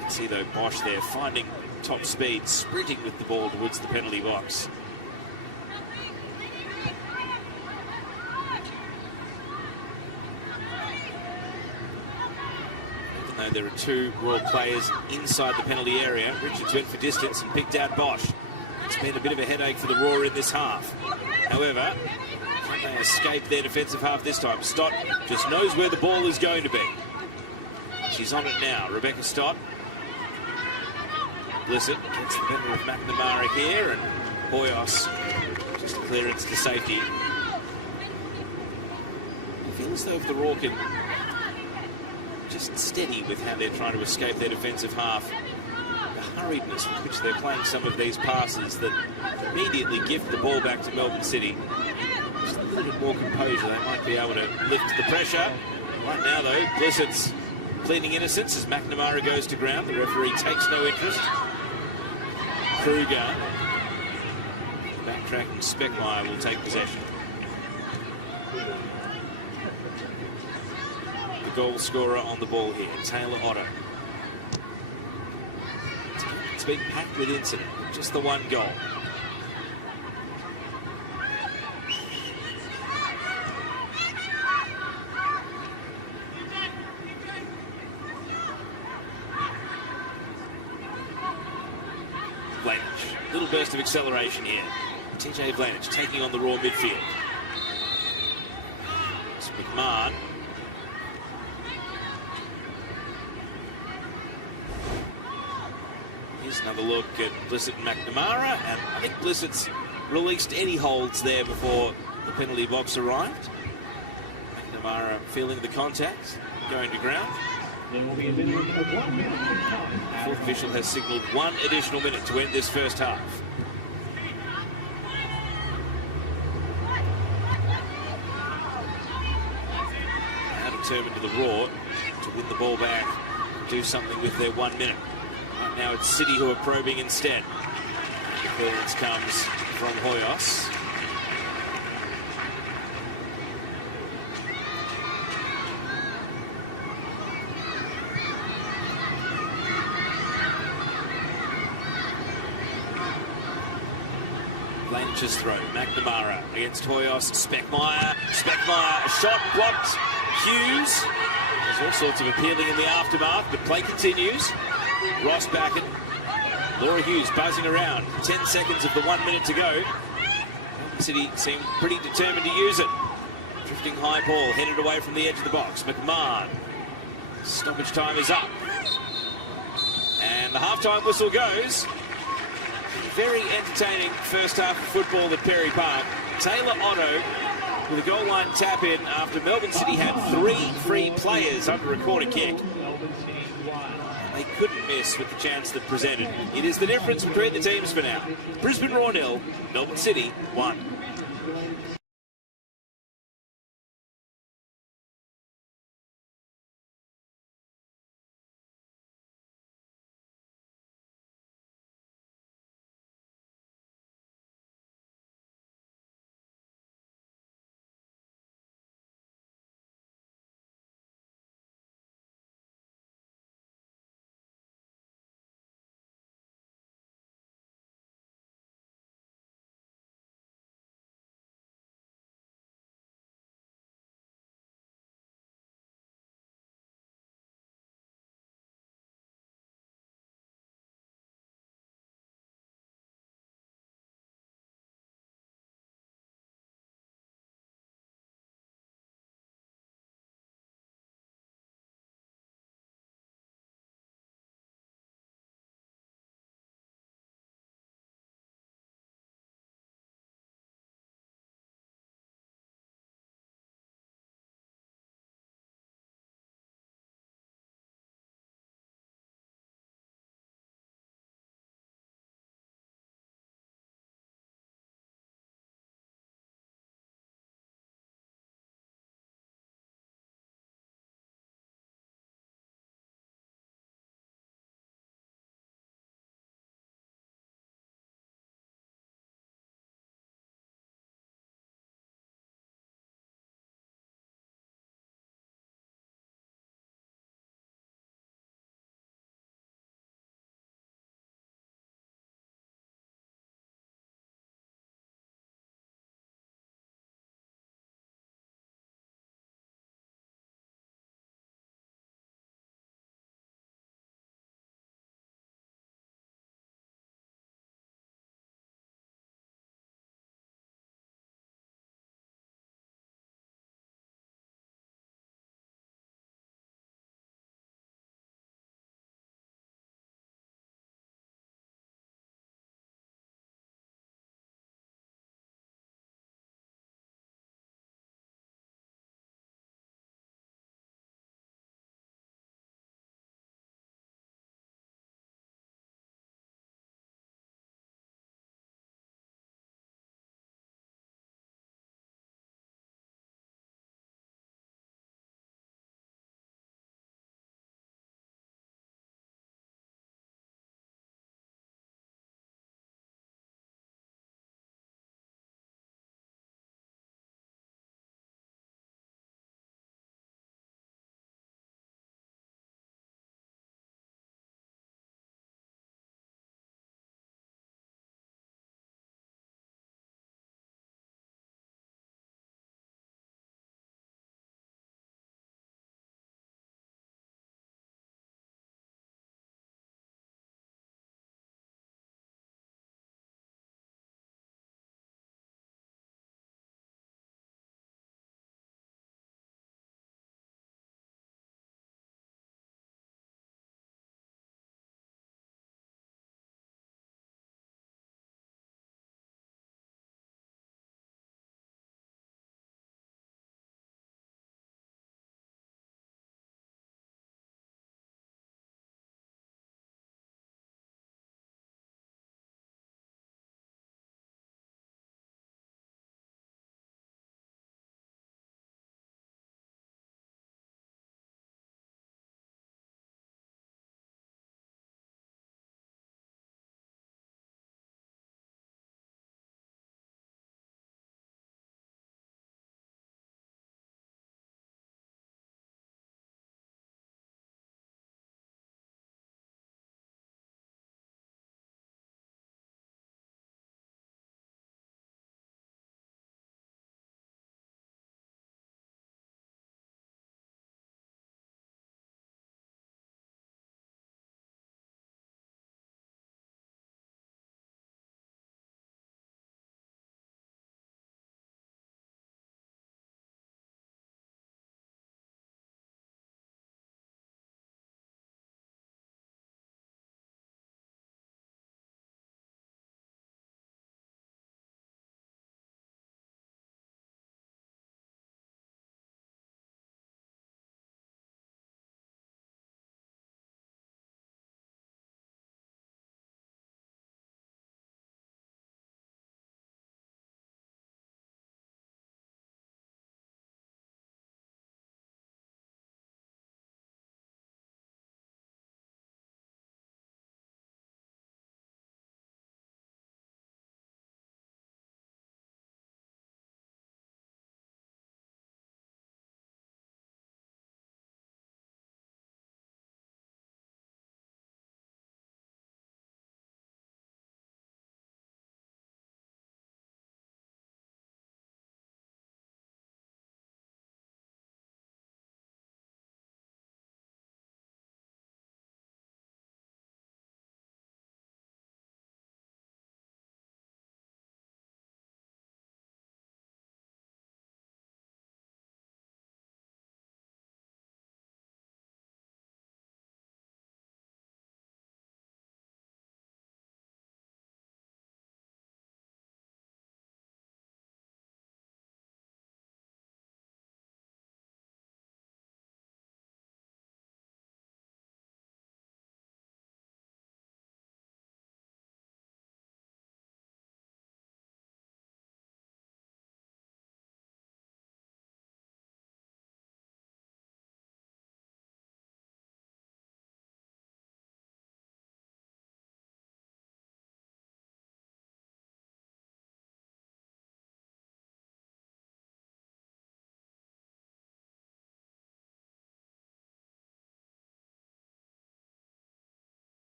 can see though Bosch there finding top speed, sprinting with the ball towards the penalty box. There are two Raw players inside the penalty area. Richards went for distance and picked out Bosch. It's been a bit of a headache for the Raw in this half. However, can they escape their defensive half this time? Stott just knows where the ball is going to be. She's on it now. Rebecca Stott. Blissett gets the better of McNamara here, and Boyos just a clearance to safety. It feels though if the Raw can just steady with how they're trying to escape their defensive half. The hurriedness with which they're playing some of these passes that immediately gift the ball back to Melbourne City. Just a little bit more composure, they might be able to lift the pressure. Right now though, Blissett's pleading innocence as McNamara goes to ground. The referee takes no interest. Kruger, backtracking Speckmeyer, will take possession. Goal scorer on the ball here, Taylor Otto. It's been packed with incident, just the one goal. Vlanich, little burst of acceleration here. TJ Vlanich taking on the Raw midfield. It's McMahon. Another look at Blissett and McNamara, and I think Blissett's released any holds there before the penalty box arrived. McNamara feeling the contact, going to ground. The fourth official has signalled 1 additional minute to end this first half. Now determined to the Raw to win the ball back, do something with their 1 minute. Right now it's City who are probing instead. The clearance comes from Hoyos. Blanch's throw, McNamara against Hoyos, Speckmeyer, a shot blocked, Hughes. There's all sorts of appealing in the aftermath, but play continues. Ross Backett, Laura Hughes buzzing around, 10 seconds of the 1 minute to go. Melbourne City seem pretty determined to use it. Drifting high ball, headed away from the edge of the box, McMahon. Stoppage time is up. And the halftime whistle goes. Very entertaining first half of football at Perry Park. Taylor Otto with a goal line tap in after Melbourne City had 3 free players under a corner kick. They couldn't miss with the chance that presented. It is the difference between the teams for now. Brisbane Raw 0, Melbourne City 1.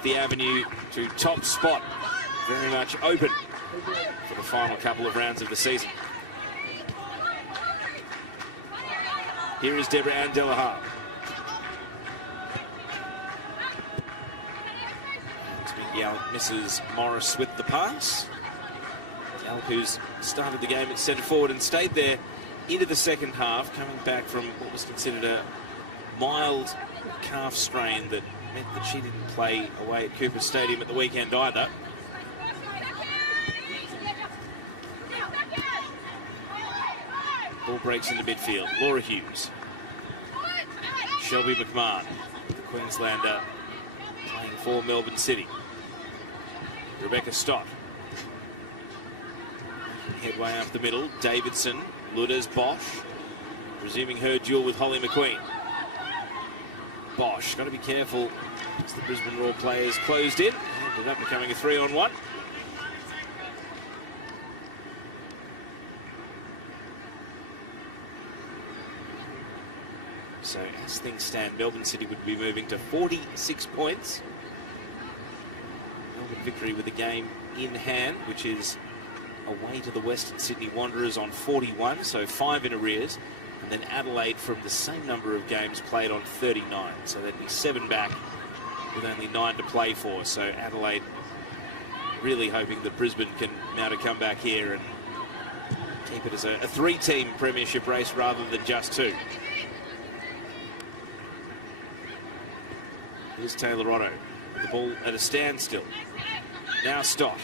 kept the avenue to top spot very much open for the final couple of rounds of the season. Here is Deborah Ann Delahaye. Gallup misses Morris with the pass. Gallup, who's started the game at centre forward and stayed there into the second half, coming back from what was considered a mild calf strain that meant that she didn't play away at Cooper Stadium at the weekend either. Ball breaks into midfield. Laura Hughes. Shelby McMahon, the Queenslander, playing for Melbourne City. Rebecca Stott. Headway up the middle. Davidson, Lourdes Bosch, resuming her duel with Holly McQueen. Bosch, got to be careful as the Brisbane Roar players closed in. Ended up becoming a 3-on-1. So as things stand, Melbourne City would be moving to 46 points. Melbourne victory with the game in hand, which is away to the Western Sydney Wanderers on 41, so 5 in arrears. And then Adelaide from the same number of games played on 39. So they'd be 7 back with only 9 to play for. So Adelaide really hoping that Brisbane can mount a comeback here and keep it as a 3-team premiership race rather than just 2. Here's Taylor Otto with the ball at a standstill. Now Stott.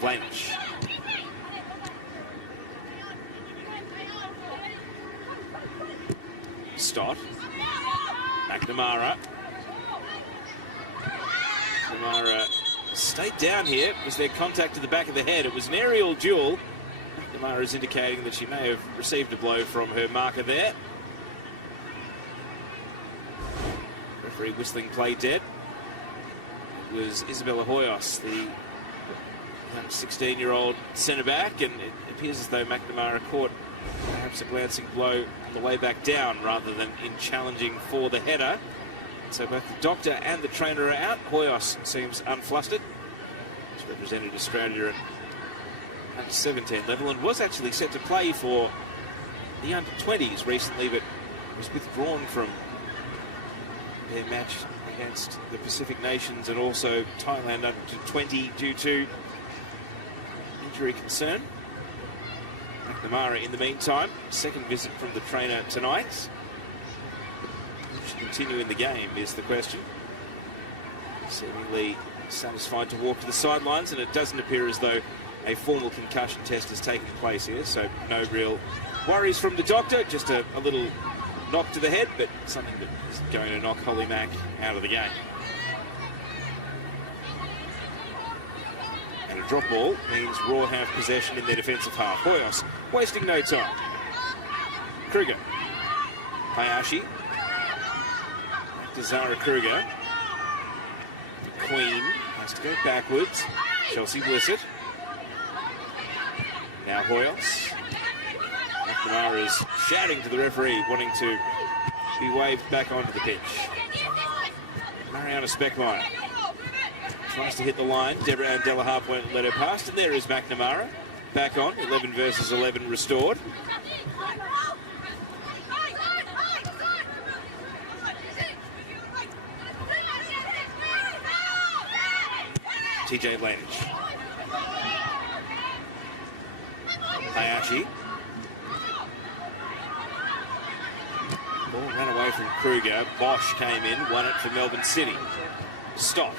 Vlanish. Stott. McNamara. McNamara stayed down here. Was there contact to the back of the head? It was an aerial duel. McNamara is indicating that she may have received a blow from her marker there. Referee whistling play dead. It was Isabella Hoyos, the young 16-year-old centre-back, and it appears as though McNamara caught perhaps a glancing blow on the way back down rather than in challenging for the header. So both the doctor and the trainer are out. Hoyos seems unflustered. He's represented Australia at under 17 level and was actually set to play for the under 20s recently, but was withdrawn from their match against the Pacific nations and also Thailand under 20 due to injury concern. McNamara in the meantime, second visit from the trainer tonight. Should continue in the game is the question. Seemingly satisfied to walk to the sidelines, and it doesn't appear as though a formal concussion test has taken place here, so no real worries from the doctor, just a little knock to the head, but something that is going to knock Holly Mack out of the game. And a drop ball means Raw have possession in their defensive half. Hoyos wasting no time. Kruger. Hayashi. Back to Zara Kruger. The Queen has to go backwards. Chelsea Blissett. Now Hoyos. McNamara is shouting to the referee, wanting to be waved back onto the pitch. Mariana Speckmeyer tries to hit the line. Deborah Ann Delahaye won't let her past, and there is McNamara back on. 11 versus 11 restored. TJ Vlanish. Hayashi. Ball ran away from Kruger. Bosch came in, won it for Melbourne City. Stop.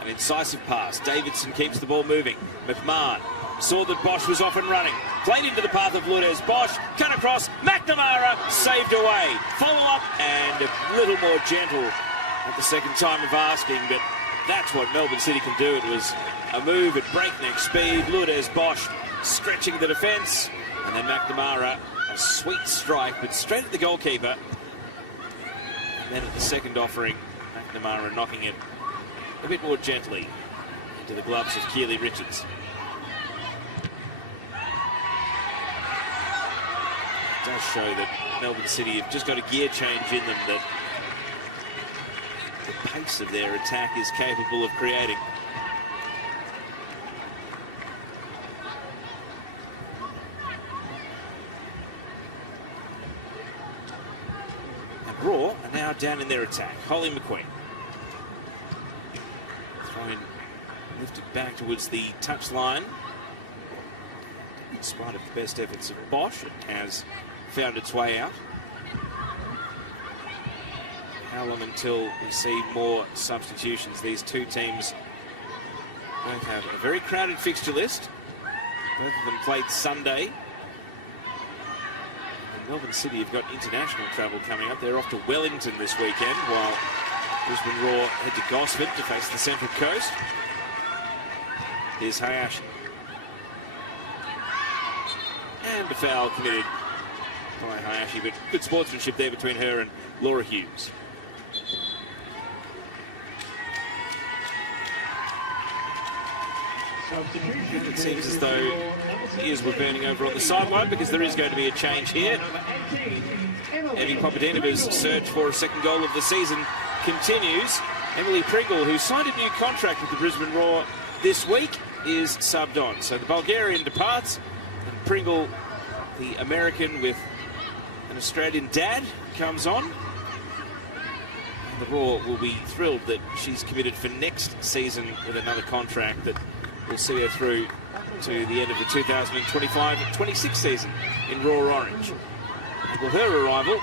An incisive pass. Davidson keeps the ball moving. McMahon saw that Bosch was off and running. Played into the path of Lourdes Bosch. Cut across. McNamara saved away. Follow up and a little more gentle at the second time of asking, but that's what Melbourne City can do. It was a move at breakneck speed. Lourdes Bosch stretching the defence, and then McNamara, a sweet strike, but straight at the goalkeeper. And then at the second offering, McNamara knocking it a bit more gently into the gloves of Keely Richards. It does show that Melbourne City have just got a gear change in them that pace of their attack is capable of creating. And Raw are now down in their attack. Holly McQueen. Throwing lifted back towards the touchline. In spite of the best efforts of Bosch, it has found its way out. How long until we see more substitutions? These two teams both have a very crowded fixture list. Both of them played Sunday. And Melbourne City have got international travel coming up. They're off to Wellington this weekend, while Brisbane Roar head to Gosford to face the Central Coast. Here's Hayashi. And a foul committed by Hayashi, but good sportsmanship there between her and Laura Hughes. It seems as though ears were burning over on the sideline, because there is going to be a change here. Evie Popadinova's search for a second goal of the season continues. Emily Pringle, who signed a new contract with the Brisbane Roar this week, is subbed on. So the Bulgarian departs, and Pringle, the American with an Australian dad, comes on. And the Roar will be thrilled that she's committed for next season with another contract that will see her through to the end of the 2025-26 season in Roar Orange. And will her arrival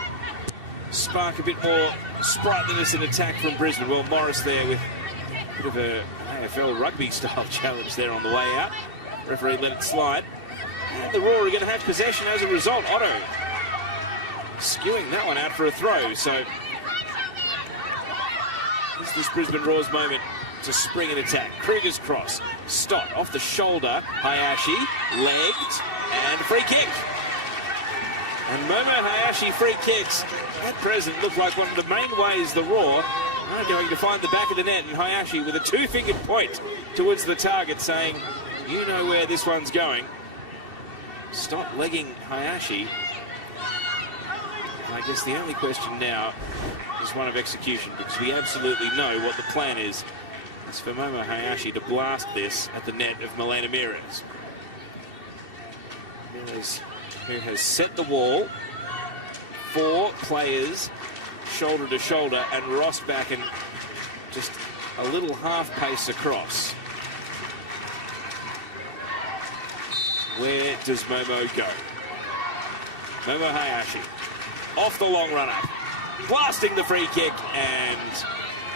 spark a bit more sprightliness in attack from Brisbane? Well, Morris there with a bit of an AFL rugby-style challenge there on the way out. Referee let it slide. And the Roar are going to have possession as a result. Otto skewing that one out for a throw. So it's this Brisbane Roar's moment to spring an attack. Kruger's cross. Stott off the shoulder. Hayashi legged and free kick. And Momo Hayashi free kicks at present look like one of the main ways the Roar are going to find the back of the net, and Hayashi with a two-fingered point towards the target saying, you know where this one's going. Stott legging Hayashi. And I guess the only question now is one of execution, because we absolutely know what the plan is. It's for Momo Hayashi to blast this at the net of Milena Mires. Mires, who has set the wall, 4 players shoulder to shoulder, and Ross back and just a little half pace across. Where does Momo go? Momo Hayashi off the long run up, blasting the free kick and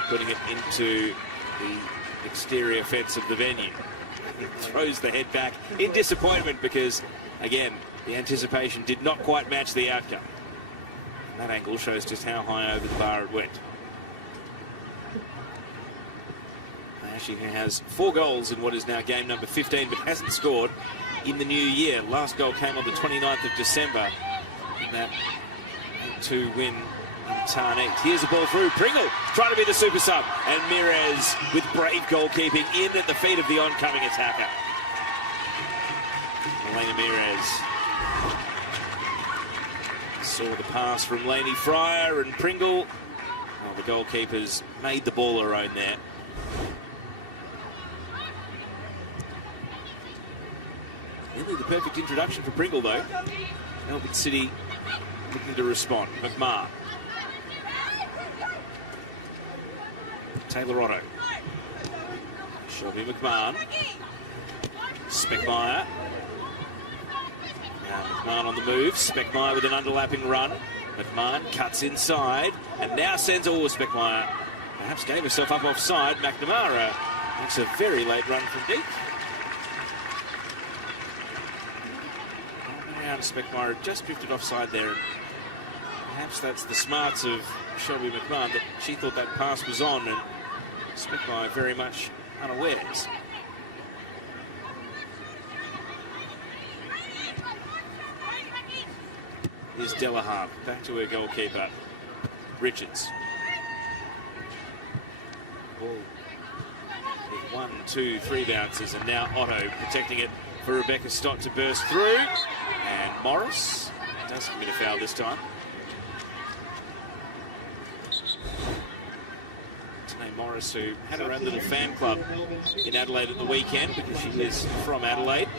putting it into the exterior fence of the venue. It throws the head back in disappointment, because again the anticipation did not quite match the outcome. That angle shows just how high over the bar it went. Hayashi, who has 4 goals in what is now game number 15, but hasn't scored in the new year. Last goal came on the 29th of December in that 8-2 win in Tarneit. Here's a ball through. Pringle trying to be the super sub, and Mires with brave goalkeeping in at the feet of the oncoming attacker. Milena Mires saw the pass from Lainey Fryer, and Pringle, well, the goalkeepers made the ball her own there. Nearly the perfect introduction for Pringle, though. Melbourne City looking to respond. McMahon. Taylor Otto. Shelby McMahon. Speckmeyer. Now McMahon on the move. Speckmeyer with an underlapping run. McMahon cuts inside and now sends Speckmeyer. Perhaps gave herself up offside. McNamara makes a very late run from deep. Around Speckmeyer had just drifted offside there. Perhaps that's the smarts of Shelby McMahon, that she thought that pass was on, and Speckmeyer very much unawares. Here's Delahaye back to her goalkeeper, Richards. Ball with 1, 2, 3 bounces, and now Otto protecting it for Rebecca Stott to burst through. And Morris does commit a foul this time. Morris, who had her own little fan club in Adelaide at the weekend because she is from Adelaide.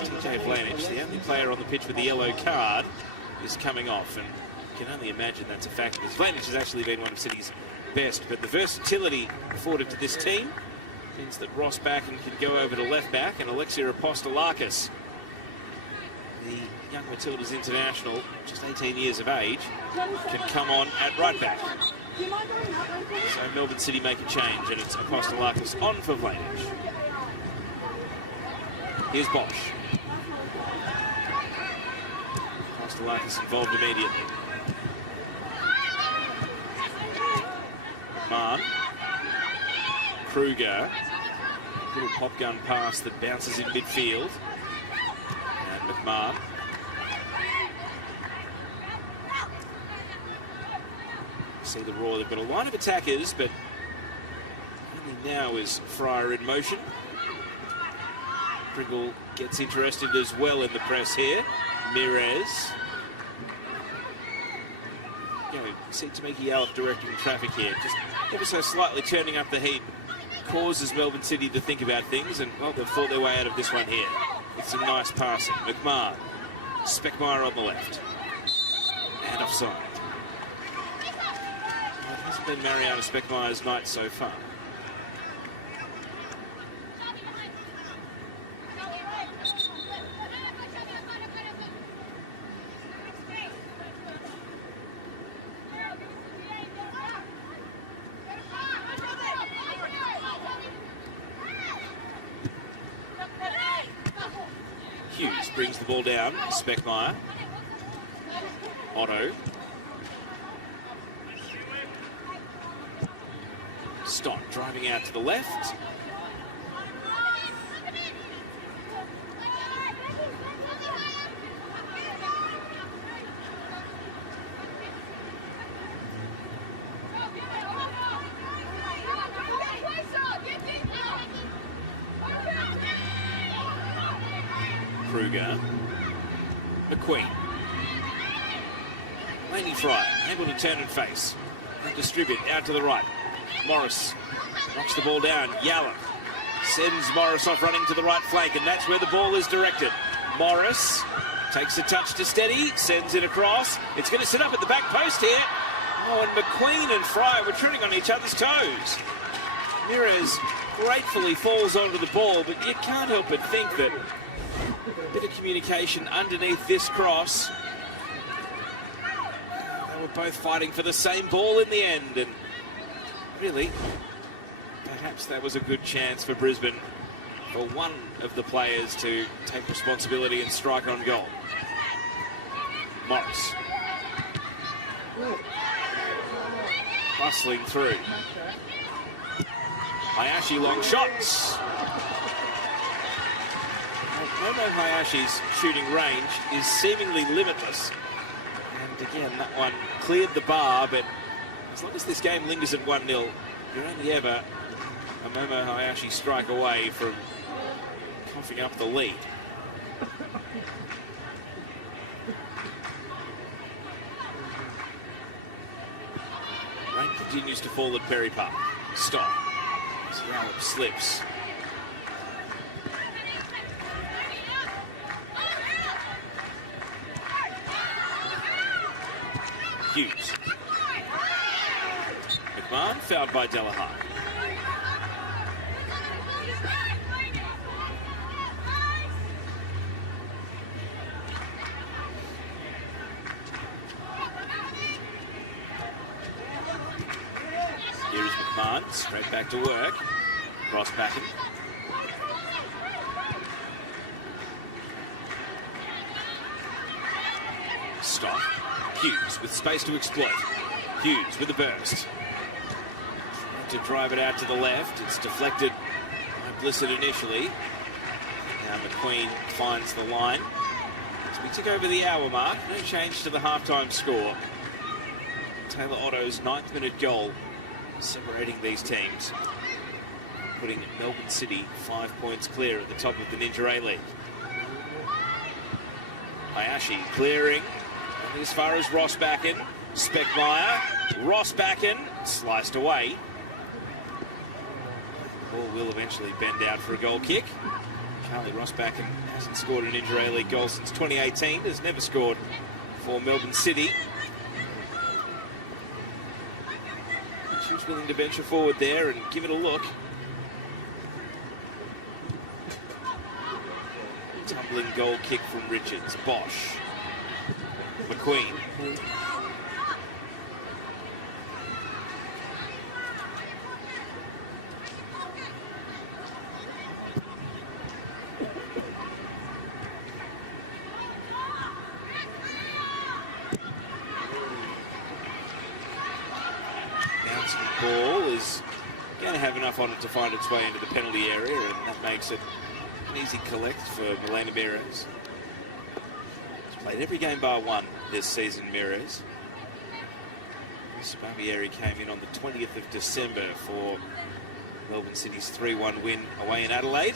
TJ Vlanich, the only player on the pitch with the yellow card, is coming off, and you can only imagine that's a fact because Vlanich has actually been one of City's best, but the versatility afforded to this team means that Ross Backen can go over to left back, and Alexia Apostolakis, the young Matildas international, just 18 years of age, can come on at right back. So Melbourne City make a change, and it's Apostolakis on for Vlanich. Here's Bosch. Apostolakis involved immediately. McMahon. Kruger. Little pop gun pass that bounces in midfield. And McMahon. See the Roar, they've got a line of attackers, but only now is Fryer in motion. Pringle gets interested as well in the press here. Mirez. See Tamiki Yallop directing traffic here, just ever so slightly turning up the heat, causes Melbourne City to think about things, and well, they've fought their way out of this one here. With some nice passing. McMahon, Speckmeyer on the left, and offside. Well, it hasn't been Mariana Speckmeyer's night so far. Brings the ball down, Speckmeyer. Otto. Stott driving out to the left. Kruger. McQueen. Laney Fryer, able to turn and face. And distribute out to the right. Morris knocks the ball down. Yallop sends Morris off running to the right flank, and that's where the ball is directed. Morris takes a touch to steady, sends it across. It's going to sit up at the back post here. Oh, and McQueen and Fryer were treading on each other's toes. Mirez gratefully falls onto the ball, but you can't help but think that a bit of communication underneath this cross. They were both fighting for the same ball in the end, and really, perhaps that was a good chance for Brisbane, for one of the players to take responsibility and strike on goal. Morris. Bustling through. Hayashi long shots. Momo Hayashi's shooting range is seemingly limitless. And again, that one cleared the bar, but as long as this game lingers at 1-0, you're only ever a Momo Hayashi strike away from coughing up the lead. Rain continues to fall at Perry Park. Stop. Yallop slips. Hughes. McMahon fouled by Delahaye. Here is McMahon, straight back to work. Ross Backen. Stop. Hughes with space to exploit. Hughes with a burst. Trying to drive it out to the left. It's deflected by Blissett initially. Now McQueen finds the line. As we tick over the hour mark, no change to the halftime score. Taylor Otto's 9th minute goal separating these teams, putting Melbourne City 5 points clear at the top of the Ninja A-League. Hayashi clearing as far as Ross Backen. Speckmeyer, Rossbacken, sliced away. Ball will eventually bend out for a goal kick. Charlie Rossbacken hasn't scored an inter-A-League goal since 2018, has never scored for Melbourne City. She was willing to venture forward there and give it a look. Tumbling goal kick from Richards. Bosch. McQueen. Bouncing ball is going to have enough on it to find its way into the penalty area, and that makes it an easy collect for Milena Mires. She's played every game bar one this season, Mires. Barbieri came in on the 20th of December for Melbourne City's 3-1 win away in Adelaide.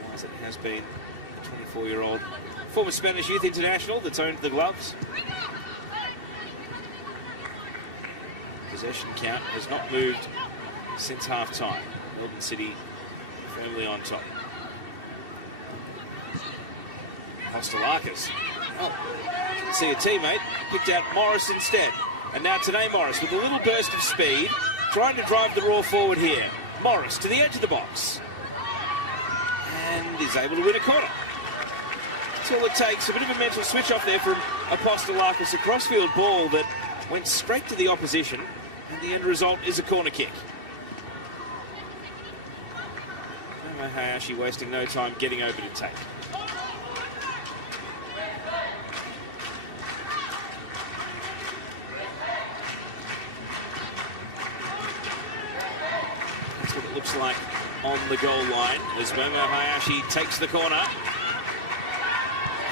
Otherwise, it has been a 24-year-old former Spanish youth international that's owned the gloves. Possession count has not moved since half-time. Melbourne City firmly on top. Kostelakis. Oh, didn't see a teammate. Picked out Morris instead. And now today Morris with a little burst of speed, trying to drive the Raw forward here. Morris to the edge of the box. And is able to win a corner. That's all it takes. A bit of a mental switch off there from Kostelakis. A crossfield ball that went straight to the opposition. And the end result is a corner kick. Hayashi wasting no time getting over to take. That's what it looks like on the goal line as Momo Hayashi takes the corner.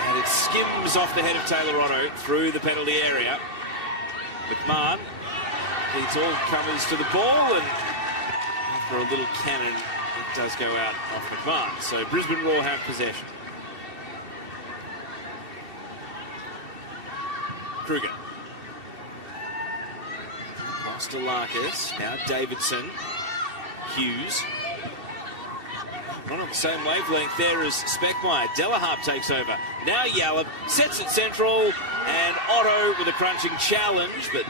And it skims off the head of Taylor Otto through the penalty area. McMahon leads all comers to the ball, and after a little cannon, it does go out off McMahon. So Brisbane Roar have possession. Kruger. Kostelakis. Now Davidson. Hughes. Not on the same wavelength there as Speckmeyer. Delaharp takes over. Now Yallop sets it central, and Otto with a crunching challenge, but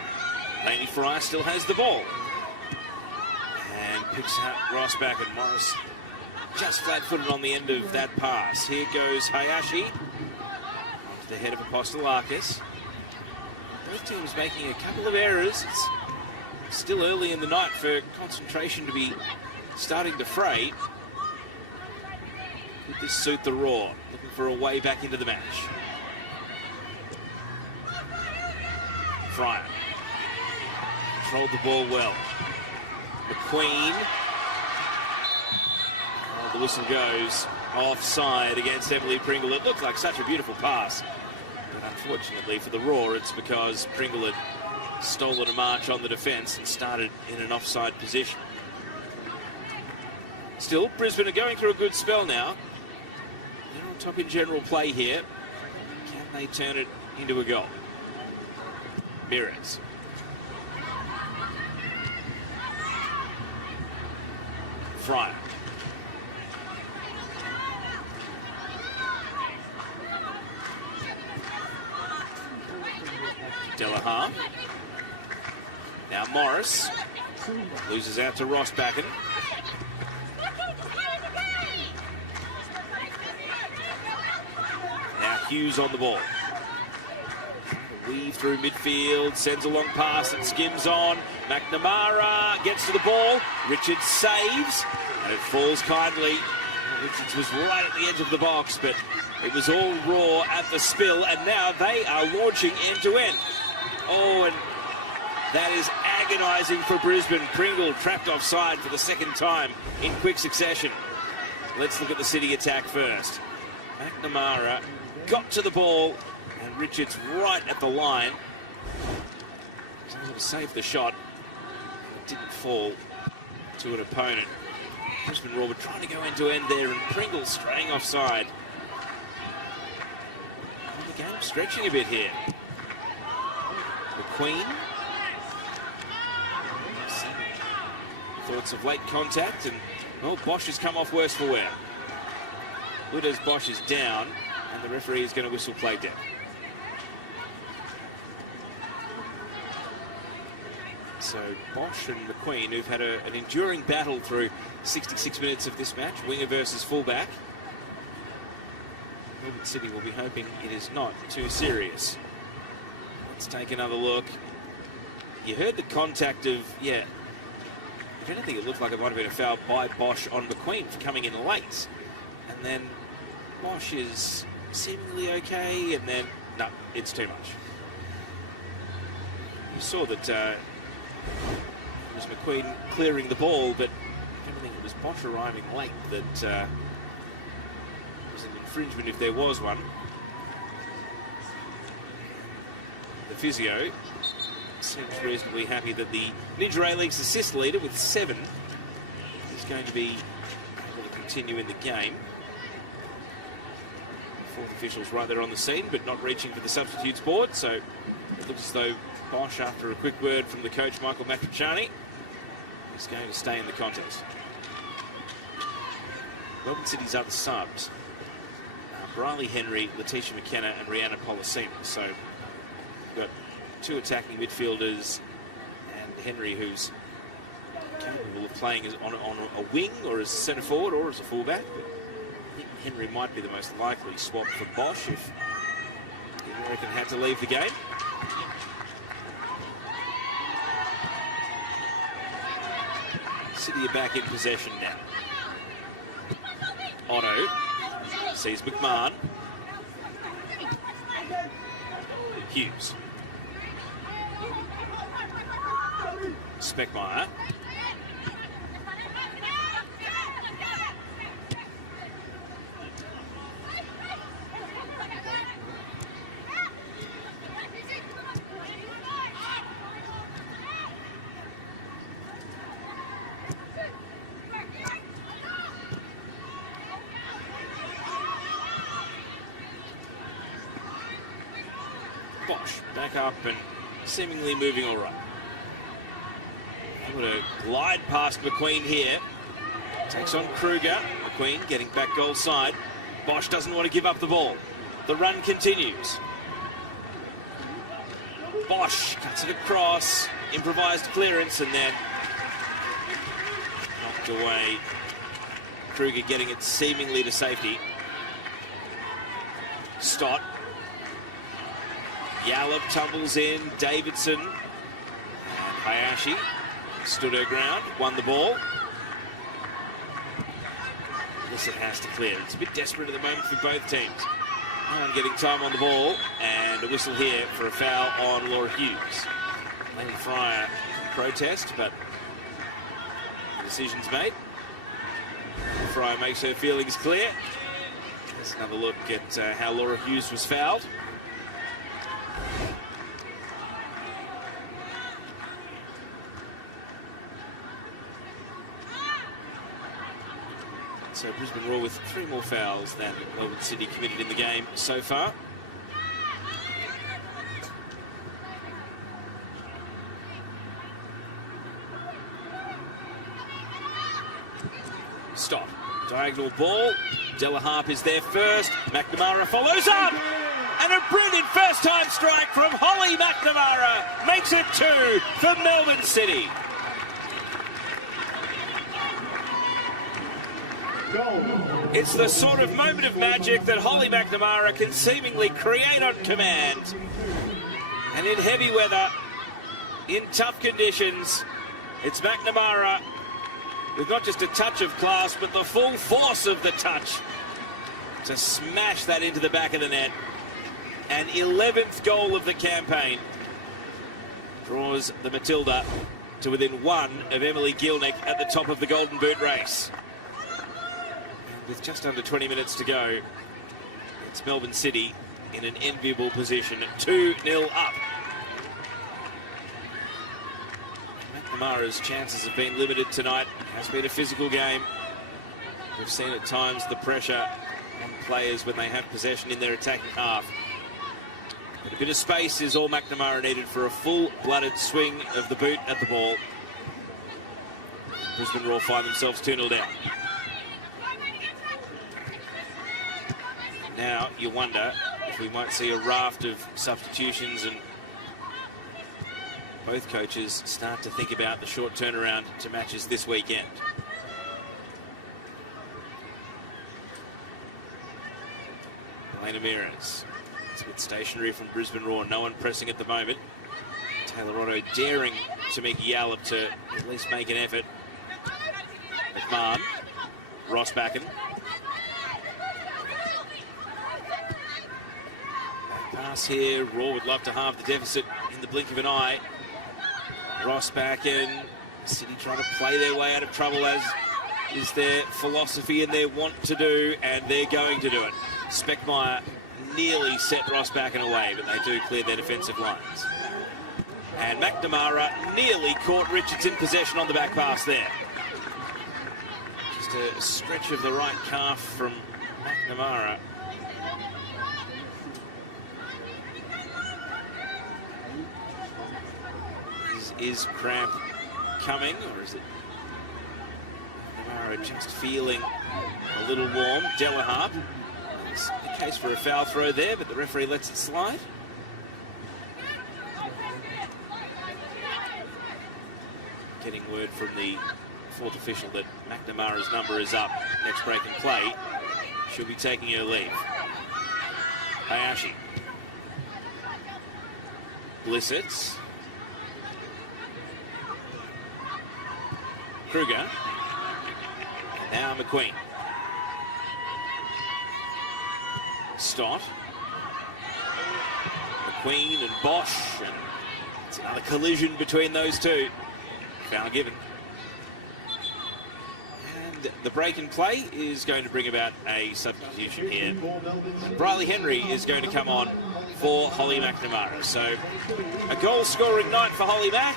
Laney Fry still has the ball. And picks out Rossback, and Morris just flat-footed on the end of that pass. Here goes Hayashi. Onto the head of Kostelakis. Both teams making a couple of errors. It's still early in the night for concentration to be starting to fray. Could this suit the Raw? Looking for a way back into the match. Fryer. Controlled the ball well. McQueen. Oh, the whistle goes offside against Emily Pringle. It looked like such a beautiful pass. But unfortunately for the Raw, it's because Pringle had stolen a march on the defence and started in an offside position. Still, Brisbane are going through a good spell now. They're on top in general play here. Can they turn it into a goal? Mires. Fryer. Delaharp. Now Morris. Loses out to Rossbacken. Now Hughes on the ball. Weave through midfield, sends a long pass and skims on. McNamara gets to the ball. Richards saves, and it falls kindly. Richards was right at the edge of the box, but it was all Raw at the spill, and now they are launching end-to-end. Oh, and that is agonising for Brisbane. Pringle trapped offside for the second time in quick succession. Let's look at the City attack first. McNamara got to the ball, and Richards right at the line. He was able to save the shot. It didn't fall to an opponent. Brisbane Roar were trying to go end-to-end there, and Pringle straying offside. And the game stretching a bit here. McQueen. Thoughts of late contact, and well, Bosch has come off worse for wear. Good as Bosch is down, and the referee is going to whistle play dead. So Bosch and McQueen, who've had an enduring battle through 66 minutes of this match, winger versus fullback. Melbourne City will be hoping it is not too serious. Let's take another look. You heard the contact of, yeah, if anything, it looked like it might have been a foul by Bosch on McQueen for coming in late. And then Bosch is seemingly okay, and then, no, it's too much. You saw that it was McQueen clearing the ball, but if anything, it was Bosch arriving late that was an infringement if there was one. The physio seems reasonably happy that the Ninja A-League's assist leader with 7 is going to be able to continue in the game. Fourth officials right there on the scene, but not reaching for the substitutes board, so it looks as though Bosch, after a quick word from the coach, Michael Matriciani, is going to stay in the contest. Melbourne City's other subs, Briley Henry, Letitia McKenna and Rihanna Polosina. So we've got 2 attacking midfielders and Henry, who's capable of playing as on a wing or as centre forward or as a fullback. But I think Henry might be the most likely swap for Bosch if the American had to leave the game. City are back in possession now. Otto sees McMahon. Hughes. Speckmeyer. Bosch back up and seemingly moving all right. Able to glide past McQueen here. Takes on Kruger. McQueen getting back goal side. Bosch doesn't want to give up the ball. The run continues. Bosch cuts it across. Improvised clearance and then knocked away. Kruger getting it seemingly to safety. Stott. Yallop tumbles in. Davidson. And Hayashi stood her ground, won the ball. Listen has to clear. It's a bit desperate at the moment for both teams. No one getting time on the ball, and a whistle here for a foul on Laura Hughes. Lady Fryer can protest, but the decision's made. Fryer makes her feelings clear. Let's another look at how Laura Hughes was fouled. So Brisbane Roar with 3 more fouls than Melbourne City committed in the game so far. Stop. Diagonal ball. Della Harp is there first. McNamara follows up. And a brilliant first-time strike from Holly McNamara makes it 2 for Melbourne City. It's the sort of moment of magic that Holly McNamara can seemingly create on command. And in heavy weather, in tough conditions, it's McNamara with not just a touch of class, but the full force of the touch to smash that into the back of the net. An 11th goal of the campaign draws the Matilda to within 1 of Emily Gielnick at the top of the Golden Boot race. With just under 20 minutes to go, it's Melbourne City in an enviable position, 2-0 up. McNamara's chances have been limited tonight. It has been a physical game. We've seen at times the pressure on players when they have possession in their attacking half. But a bit of space is all McNamara needed for a full-blooded swing of the boot at the ball. Brisbane Roar find themselves 2-0 down. Now you wonder if we might see a raft of substitutions and both coaches start to think about the short turnaround to matches this weekend. Elena Mears. It's a bit stationary from Brisbane Roar. No one pressing at the moment. Taylor Otto daring Tamika Yallop to at least make an effort. McMahon. Rossbacken. Pass here. Roar would love to halve the deficit in the blink of an eye. Rossbacken. City trying to play their way out of trouble, as is their philosophy and their want to do, and they're going to do it. Speckmeyer nearly set Rossbacken away, but they do clear their defensive lines. And McNamara nearly caught Richards in possession on the back pass there. Just a stretch of the right calf from McNamara. Is cramp coming, or is it McNamara just feeling a little warm? Delaharp. It's the case for a foul throw there, but the referee lets it slide. Getting word from the fourth official that McNamara's number is up. Next break in play, she'll be taking her leave. Hayashi. Blissett. Kruger. Now McQueen. Stott. McQueen and Bosch. And it's another collision between those two. Foul given. And the break in play is going to bring about a substitution here. Briley Henry is going to come on for Holly McNamara. So a goal-scoring night for Holly Mac.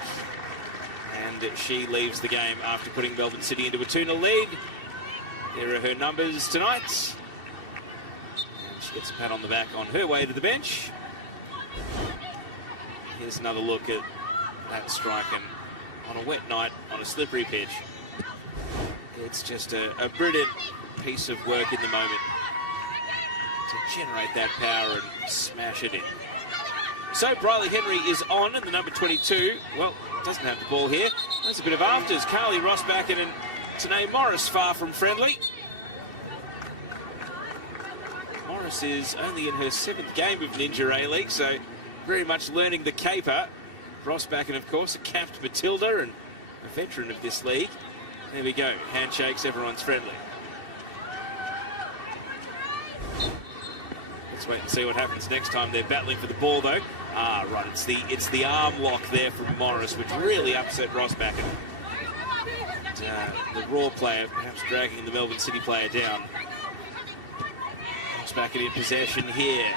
And she leaves the game after putting Melbourne City into a 2-0 lead. There are her numbers tonight. She gets a pat on the back on her way to the bench. Here's another look at that strike, and on a wet night, on a slippery pitch, it's just a brilliant piece of work in the moment to generate that power and smash it in. So Briley Henry is on, and the number 22, well, doesn't have the ball here. There's a bit of afters. Carly Rossbacken and Tanae Morris far from friendly. Morris is only in her 7th game of Ninja A-League, so very much learning the caper. Rossbacken, of course, a capped Matilda and a veteran of this league. There we go. Handshakes, everyone's friendly. Let's wait and see what happens next time they're battling for the ball, though. Ah, right, it's the arm lock there from Morris, which really upset Rossbacken. The Raw player perhaps dragging the Melbourne City player down. Rossbacken in possession here.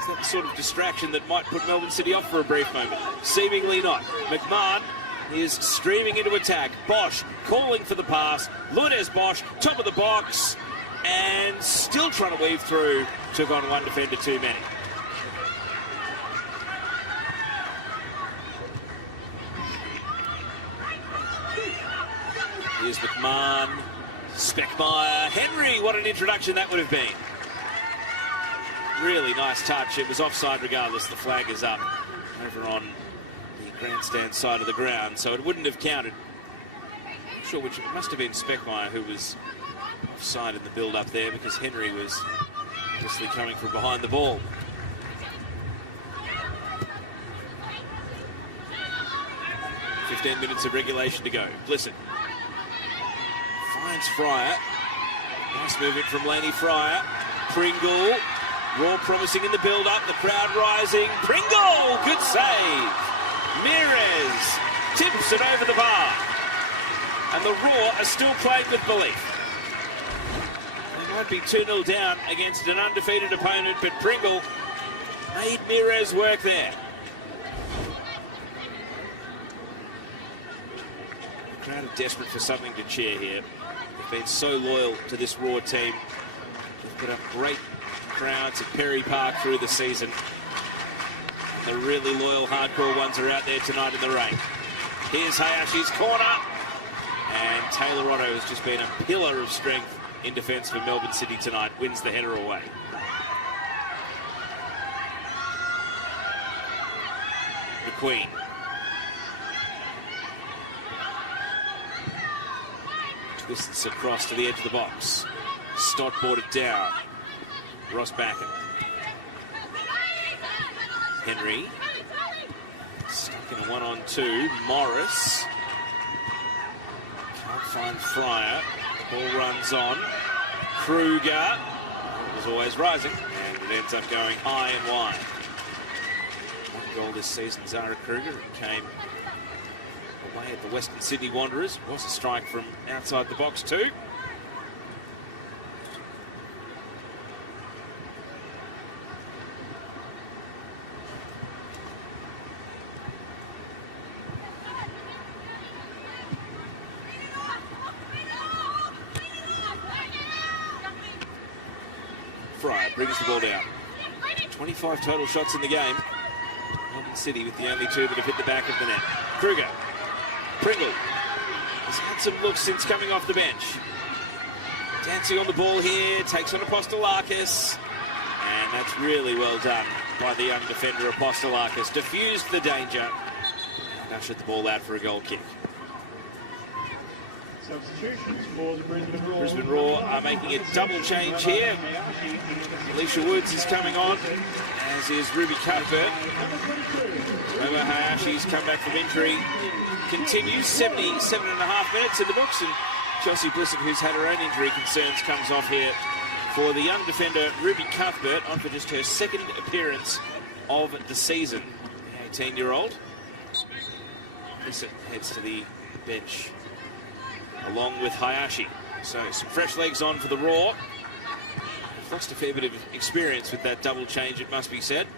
Is that the sort of distraction that might put Melbourne City off for a brief moment? Seemingly not. McMahon is streaming into attack. Bosch calling for the pass. Lourdes Bosch, top of the box, and still trying to weave through. Took on one defender too many. Here's McMahon, Speckmeyer, Henry. What an introduction that would have been. Really nice touch. It was offside regardless. The flag is up over on the grandstand side of the ground, so it wouldn't have counted. I'm sure which it must have been Speckmeyer who was offside in the build-up there, because Henry was obviously coming from behind the ball. "15 minutes of regulation to go. Blissett finds Fryer. Nice movement from Laney Fryer. Pringle. Raw promising in the build-up. The crowd rising. Pringle! Good save. Mires tips it over the bar. And the Raw are still playing with belief. They might be 2-0 down against an undefeated opponent, but Pringle made Mires work there. The crowd are desperate for something to cheer here. They've been so loyal to this Raw team. They've put up great crowds at Perry Park through the season. The really loyal, hardcore ones are out there tonight in the rain. Here's Hayashi's corner. And Taylor Otto has just been a pillar of strength in defence for Melbourne City tonight. Wins the header away. The Queen. Twists across to the edge of the box. Stott brought it down. Ross Backen. Henry. Stuck in a 1-on-2. Morris. Can't find Fryer. The ball runs on. Kruger. It was always rising. And it ends up going high and wide. One goal this season, Zara Kruger. It came away at the Western Sydney Wanderers. It was a strike from outside the box too. Fryer brings the ball down. 25 total shots in the game. Melbourne City with the only 2 that have hit the back of the net. Kruger. Pringle has had some looks since coming off the bench. Dancing on the ball here, takes on Apostolakis. And that's really well done by the young defender Apostolakis. Diffused the danger and ushered the ball out for a goal kick. Substitutions for the Brisbane Roar are making a double change here. Alicia Woods is coming on, as is Ruby Cuthbert. Remember, Hayashi's come back from injury. Continues 77.5 minutes in the books, and Chelsea Blissett, who's had her own injury concerns, comes off here for the young defender Ruby Cuthbert, on for just her second appearance of the season. The 18-year-old. Blissett heads to the bench along with Hayashi. So some fresh legs on for the Roar. They've lost a fair bit of experience with that double change, it must be said.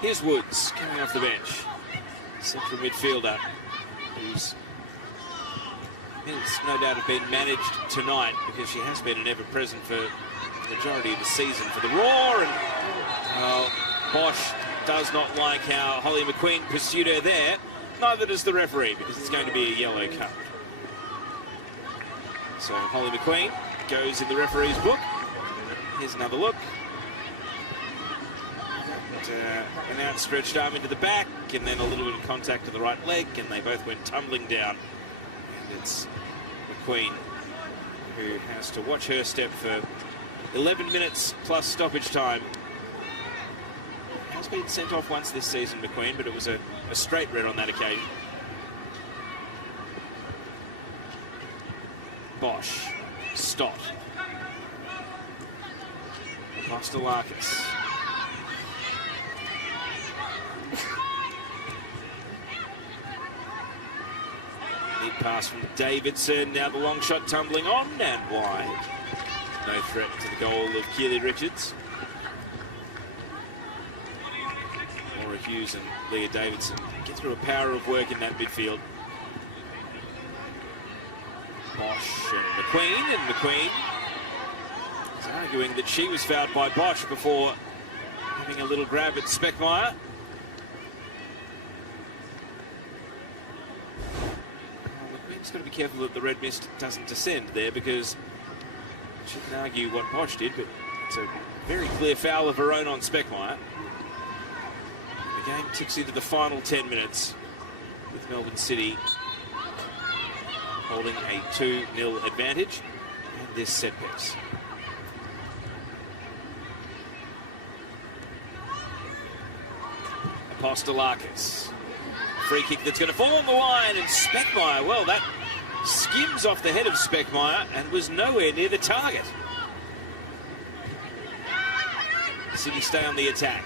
Here's Woods coming off the bench. Central midfielder who's no doubt have been managed tonight, because she has been an ever-present for the majority of the season for the Roar. And Bosch does not like how Holly McQueen pursued her there. Neither does the referee, because it's going to be a yellow card. So Holly McQueen goes in the referee's book. Here's another look. An outstretched arm into the back, and then a little bit of contact to the right leg, and they both went tumbling down. And it's McQueen who has to watch her step for 11 minutes plus stoppage time. Has been sent off once this season, McQueen, but it was a straight red on that occasion. Bosch. Stott. Apostolakis. Mid pass from Davidson. Now the long shot tumbling on and wide. No threat to the goal of Keely Richards. Laura Hughes and Leah Davidson get through a power of work in that midfield. Bosch and McQueen is arguing that she was fouled by Bosch before having a little grab at Speckmeyer. McQueen's got to be careful that the red mist doesn't descend there, because she can argue what Bosch did, but it's a very clear foul of her own on Speckmeyer. The game ticks into the final 10 minutes with Melbourne City holding a 2-0 advantage in this set piece. Apostolakis. Free kick that's going to fall on the line, and Speckmeyer, well, that skims off the head of Speckmeyer and was nowhere near the target. City stay on the attack.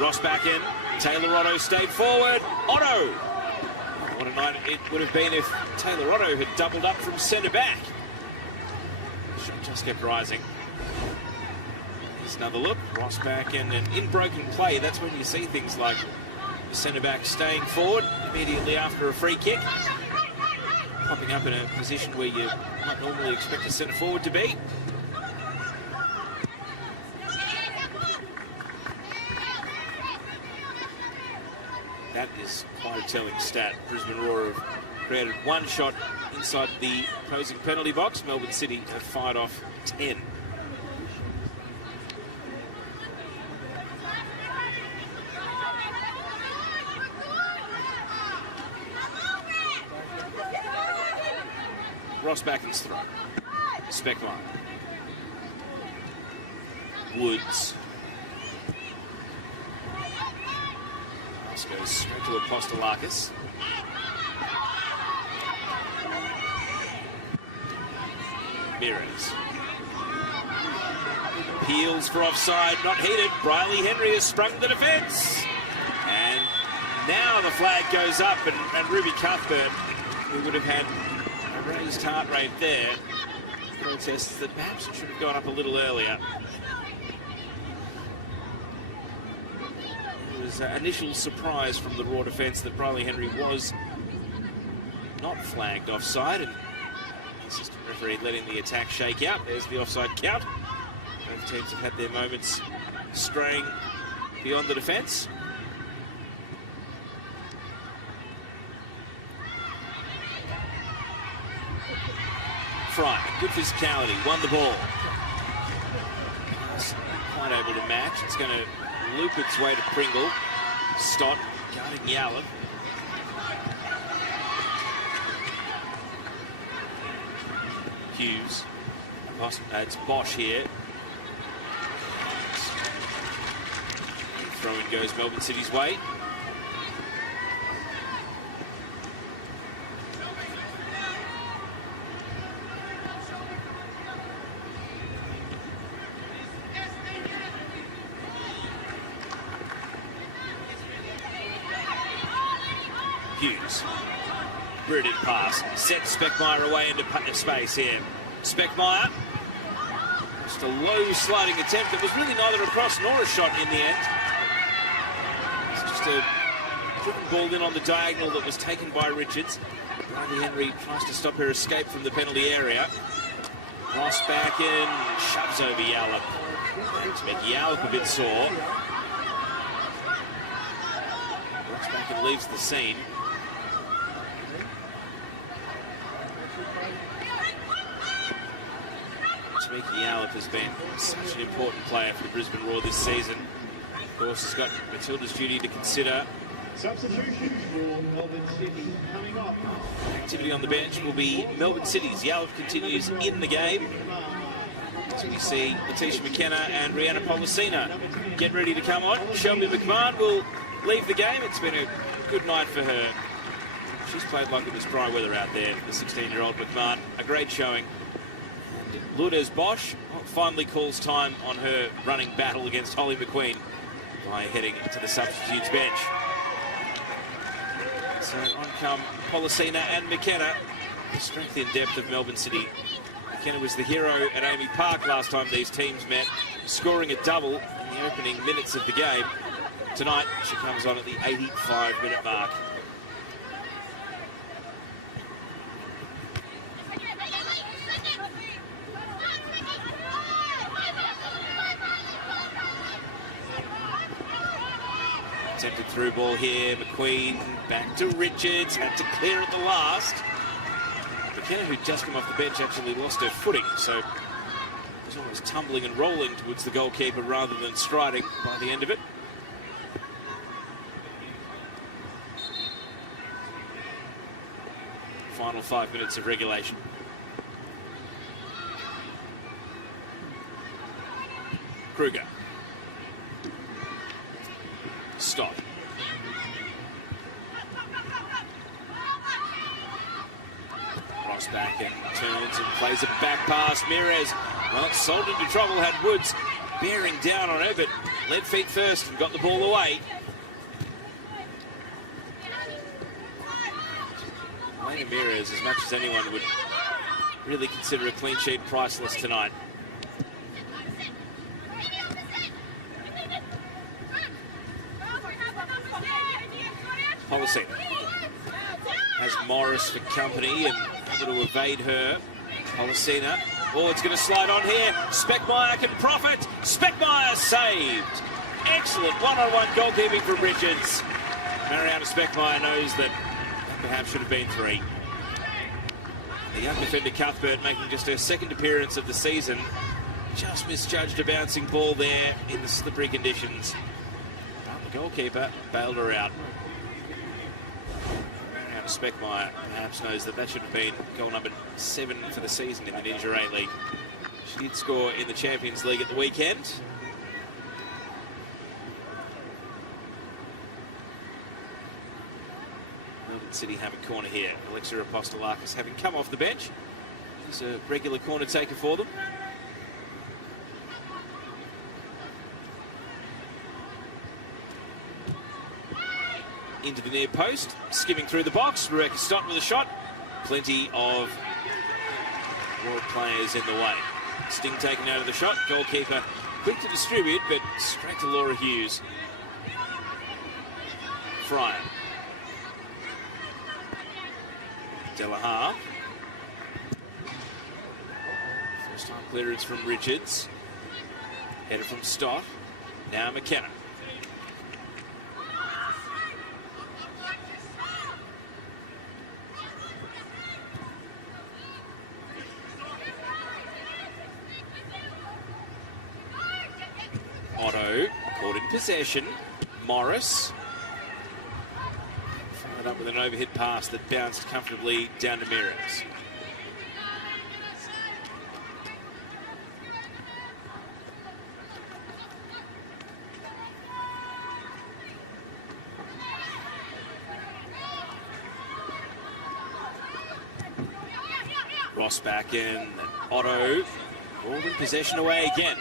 Ross back in. Taylor Otto stayed forward. Otto! What a night it would have been if Taylor Otto had doubled up from centre back. Shot just kept rising. Here's another look. Ross back in, and in broken play, that's when you see things like centre-back staying forward immediately after a free kick. Popping up in a position where you might normally expect a centre-forward to be. That is quite a telling stat. Brisbane Roar have created one shot inside the opposing penalty box. Melbourne City have fired off 10. Ross Backen's throw. Speckline. Woods. Ross goes straight to Apostolakis. Rameses. Peels for offside, not heeded. Briley Henry has sprung the defence. And now the flag goes up, and Ruby Cuthbert, who would have had a raised heart rate there, protests that perhaps it should have gone up a little earlier. It was an initial surprise from the Raw defence that Briley Henry was not flagged offside, and the assistant referee letting the attack shake out. There's the offside count. Both teams have had their moments straying beyond the defence. Fry, good physicality, won the ball. Quite able to match. It's going to loop its way to Pringle. Stott guarding Yallop. Hughes. It's Bosch here. Throw-in goes Melbourne City's way. Hughes. Brilliant pass. Sets Speckmeyer away into space here. Speckmeyer. Just a low sliding attempt. It was really neither a cross nor a shot in the end. It's just a ball in on the diagonal that was taken by Richards. Briley Henry tries to stop her escape from the penalty area. Ross back in, shoves over Yallop. To make Yallop a bit sore. Ross back and leaves the scene. Mickey Yallop has been such an important player for the Brisbane Roar this season. Of course, has got Matilda's duty to consider. Substitutions for Melbourne City coming up. Activity on the bench will be Melbourne City's. Yallop continues in the game. So we see Letitia McKenna and Rihanna Policina get ready to come on. Shelby McMahon will leave the game. It's been a good night for her. She's played like it was dry weather out there, the 16-year-old McMahon. A great showing. Lourdes Bosch finally calls time on her running battle against Holly McQueen by heading to the substitutes bench. So on come Policina and McKenna. The strength and depth of Melbourne City. McKenna was the hero at Amy Park last time these teams met, scoring a double in the opening minutes of the game. Tonight, she comes on at the 85-minute mark. Attempted through ball here, McQueen back to Richards, had to clear at the last. McKenna, who'd just come off the bench, actually lost her footing, so was almost tumbling and rolling towards the goalkeeper rather than striding by the end of it. Final 5 minutes of regulation. Kruger. Stop. Ross back and turns and plays a back pass. Rameses, well, sold into trouble, had Woods bearing down on her, but led feet first and got the ball away. Rameses, as much as anyone, would really consider a clean sheet priceless tonight. Policing has Morris for company and able to evade her. Policina. Oh, it's going to slide on here. Speckmeyer can profit. Speckmeyer saved. Excellent one-on-one goalkeeping from Richards. Mariana Speckmeyer knows that perhaps should have been 3. The young defender Cuthbert making just her second appearance of the season. Just misjudged a bouncing ball there in the slippery conditions. But the goalkeeper bailed her out. Mariana Speckmeyer perhaps knows that that should have been goal number 7 for the season in the Ninja A League. She did score in the Champions League at the weekend. Melbourne City have a corner here. Alexia Apostolakis having come off the bench. She's a regular corner taker for them. Into the near post, skimming through the box. Rebecca Stott with a shot. Plenty of Roar players in the way. Sting taken out of the shot. Goalkeeper quick to distribute, but straight to Laura Hughes. Fryer. Delahaye. First time clearance from Richards. Header from Stott. Now McKenna. Otto caught in possession. Morris followed up with an overhead pass that bounced comfortably down to Rameses. Ross back in. Otto called in possession away again.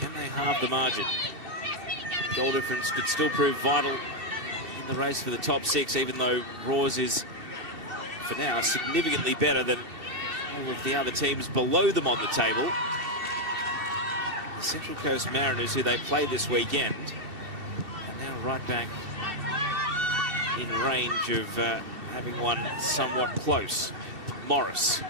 Can they halve the margin? Goal difference could still prove vital in the race for the top 6, even though Roars is, for now, significantly better than all of the other teams below them on the table. The Central Coast Mariners, who they play this weekend, are now right back in range of having one somewhat close. Morris.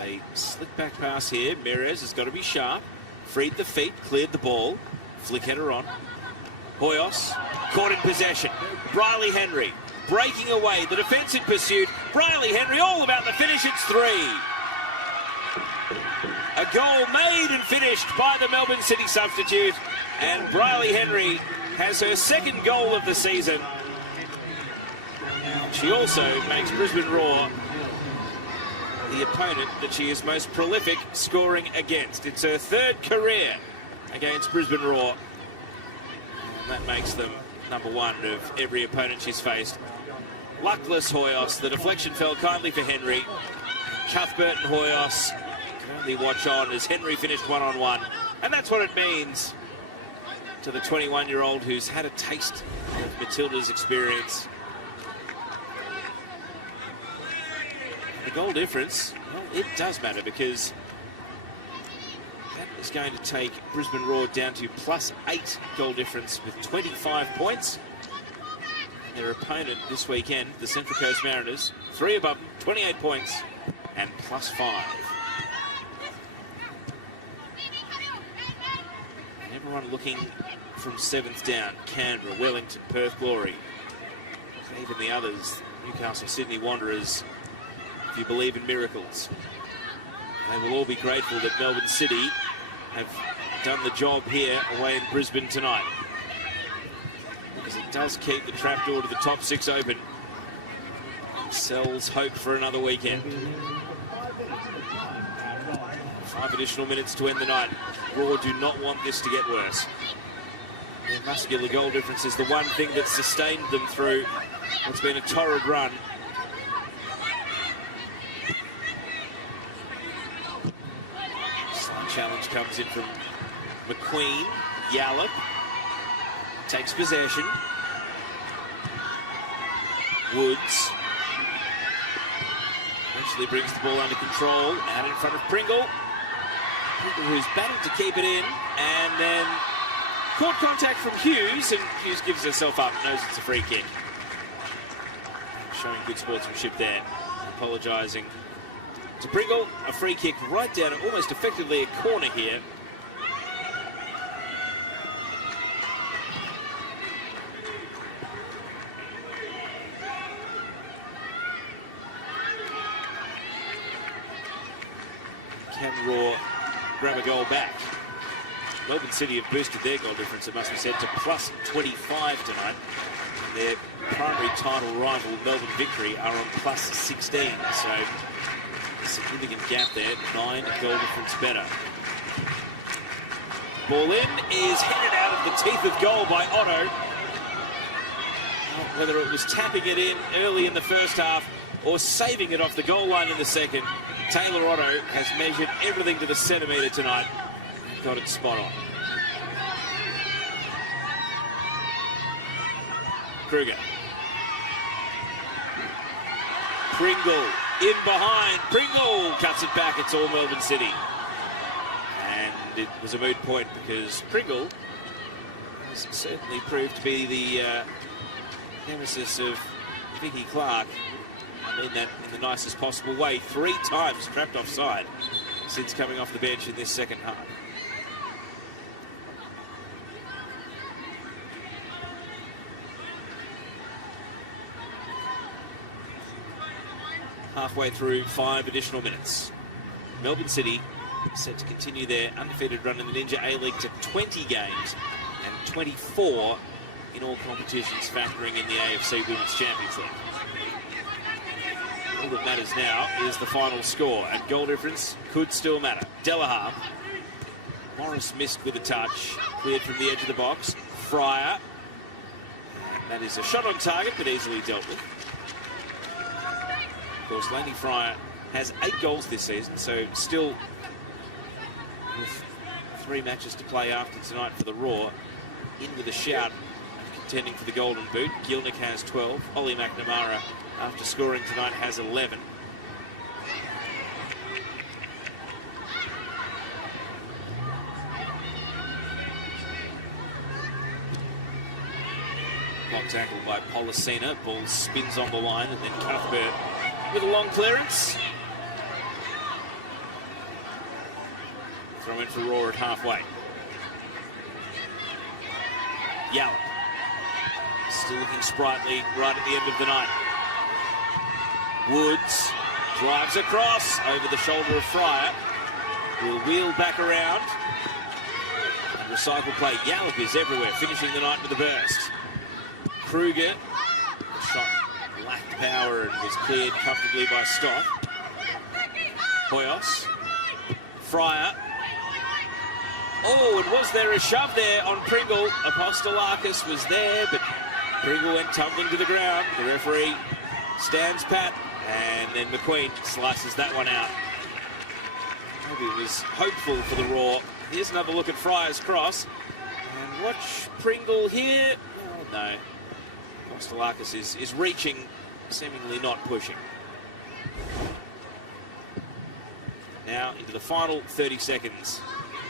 A slick back pass here. Rameses has got to be sharp. Freed the feet, cleared the ball. Flick header on. Hoyos caught in possession. Briley Henry breaking away. The defence in pursuit. Briley Henry all about the finish. It's 3. A goal made and finished by the Melbourne City substitute. And Briley Henry has her second goal of the season. She also makes Brisbane Roar the opponent that she is most prolific scoring against. It's her 3rd career against Brisbane Roar. And that makes them number 1 of every opponent she's faced. Luckless Hoyos. The deflection fell kindly for Henry. Cuthbert and Hoyos can only watch on as Henry finished 1-on-1. And that's what it means to the 21-year-old who's had a taste of Matilda's experience. The goal difference, well, it does matter because that is going to take Brisbane Roar down to +8 goal difference with 25 points. And their opponent this weekend, the Central Coast Mariners, 3 above them, 28 points and +5. And everyone looking from 7th down. Canberra, Wellington, Perth Glory. And even the others, Newcastle, Sydney Wanderers, if you believe in miracles. They will all be grateful that Melbourne City have done the job here away in Brisbane tonight. Because it does keep the trapdoor to the top 6 open. It sells hope for another weekend. 5 additional minutes to end the night. Roar do not want this to get worse. Their muscular goal difference is the one thing that sustained them through what's been a torrid run. Challenge comes in from McQueen. Yallop takes possession. Woods eventually brings the ball under control. Out in front of Pringle. who's battled to keep it in, and then caught contact from Hughes, and Hughes gives herself up, knows it's a free kick. Showing good sportsmanship there. Apologising to Pringle. A free kick right down, almost effectively a corner here. Can Raw grab a goal back? Melbourne City have boosted their goal difference, it must be said, to plus 25 tonight. And their primary title rival, Melbourne Victory, are on plus 16. So a significant gap there, 9 goal difference better. Ball in is headed out of the teeth of goal by Otto. Whether it was tapping it in early in the first half or saving it off the goal line in the second, Taylor Otto has measured everything to the centimetre tonight and got it spot on. Kruger. Pringle in behind. Pringle cuts it back. It's all Melbourne City. And it was a moot point because Pringle has certainly proved to be the nemesis of Vicky Clark. I mean that in the nicest possible way. 3 times trapped offside since coming off the bench in this second half. Halfway through 5 additional minutes. Melbourne City set to continue their undefeated run in the Ninja A-League to 20 games and 24 in all competitions, factoring in the AFC Women's Champions League. All that matters now is the final score, and goal difference could still matter. Delahaye. Morris missed with a touch, cleared from the edge of the box. Fryer. That is a shot on target, but easily dealt with. Of course, Laney Fryer has 8 goals this season, so still with 3 matches to play after tonight for the Raw, in with a shout, contending for the Golden Boot. Gilnick has 12. Ollie McNamara, after scoring tonight, has 11. Block tackle by Policina. Ball spins on the line, and then Cuthbert with a long clearance. Throw in for Raw at halfway. Yallop. Still looking sprightly right at the end of the night. Woods drives across over the shoulder of Fryer. Will wheel back around. And recycle play. Yallop is everywhere, finishing the night with a burst. Kruger. The shot lacked power and was cleared comfortably by Stott. Hoyos. Fryer. Oh, and was there a shove there on Pringle? Apostolakis was there, but Pringle went tumbling to the ground. The referee stands pat, and then McQueen slices that one out. Maybe it was hopeful for the Raw. Here's another look at Fryer's cross. And watch Pringle here. Oh, no. Apostolakis is reaching, seemingly not pushing. Now into the final 30 seconds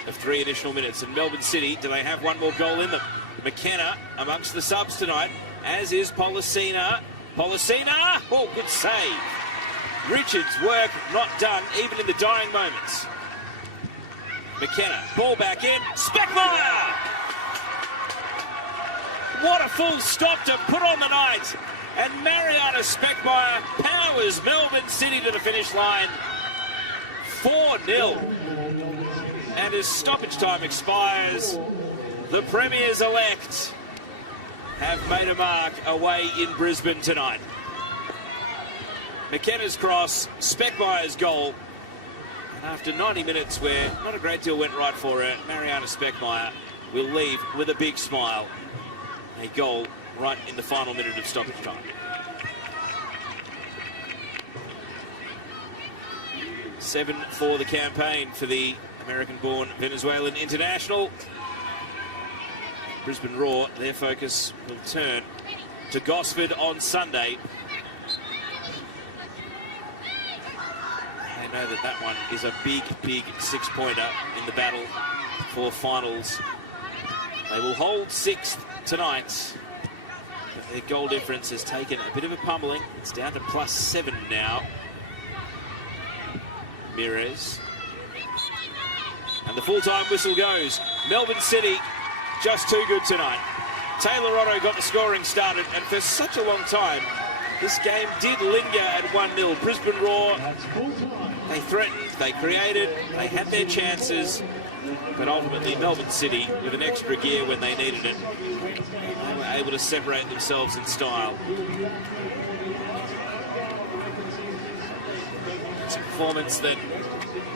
of 3 additional minutes. And Melbourne City, do they have one more goal in them? McKenna amongst the subs tonight, as is Policina. Policina! Oh, good save. Richards' work not done, even in the dying moments. McKenna, ball back in. Speckmeyer! What a full stop to put on the night. And Mariana Speckmeyer powers Melbourne City to the finish line. 4-0. And as stoppage time expires, the Premiers-elect have made a mark away in Brisbane tonight. McKenna's cross, Speckmeyer's goal. And after 90 minutes where not a great deal went right for her, Mariana Speckmeyer will leave with a big smile. A goal right in the final minute of stoppage time. Seven for the campaign for the American-born Venezuelan international. Brisbane Raw, their focus will turn to Gosford on Sunday. And know that that one is a big, big 6-pointer in the battle for finals. They will hold 6th tonight, but their goal difference has taken a bit of a pummeling. It's down to +7 now. Rameses. And the full-time whistle goes. Melbourne City just too good tonight. Taylor Otto got the scoring started, and for such a long time, this game did linger at 1-0. Brisbane Roar, they threatened, they created, they had their chances, but ultimately Melbourne City, with an extra gear when they needed it, they were able to separate themselves in style. It's a performance that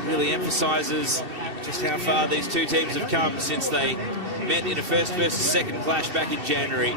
really emphasises just how far these two teams have come since they met in a first versus second clash back in January.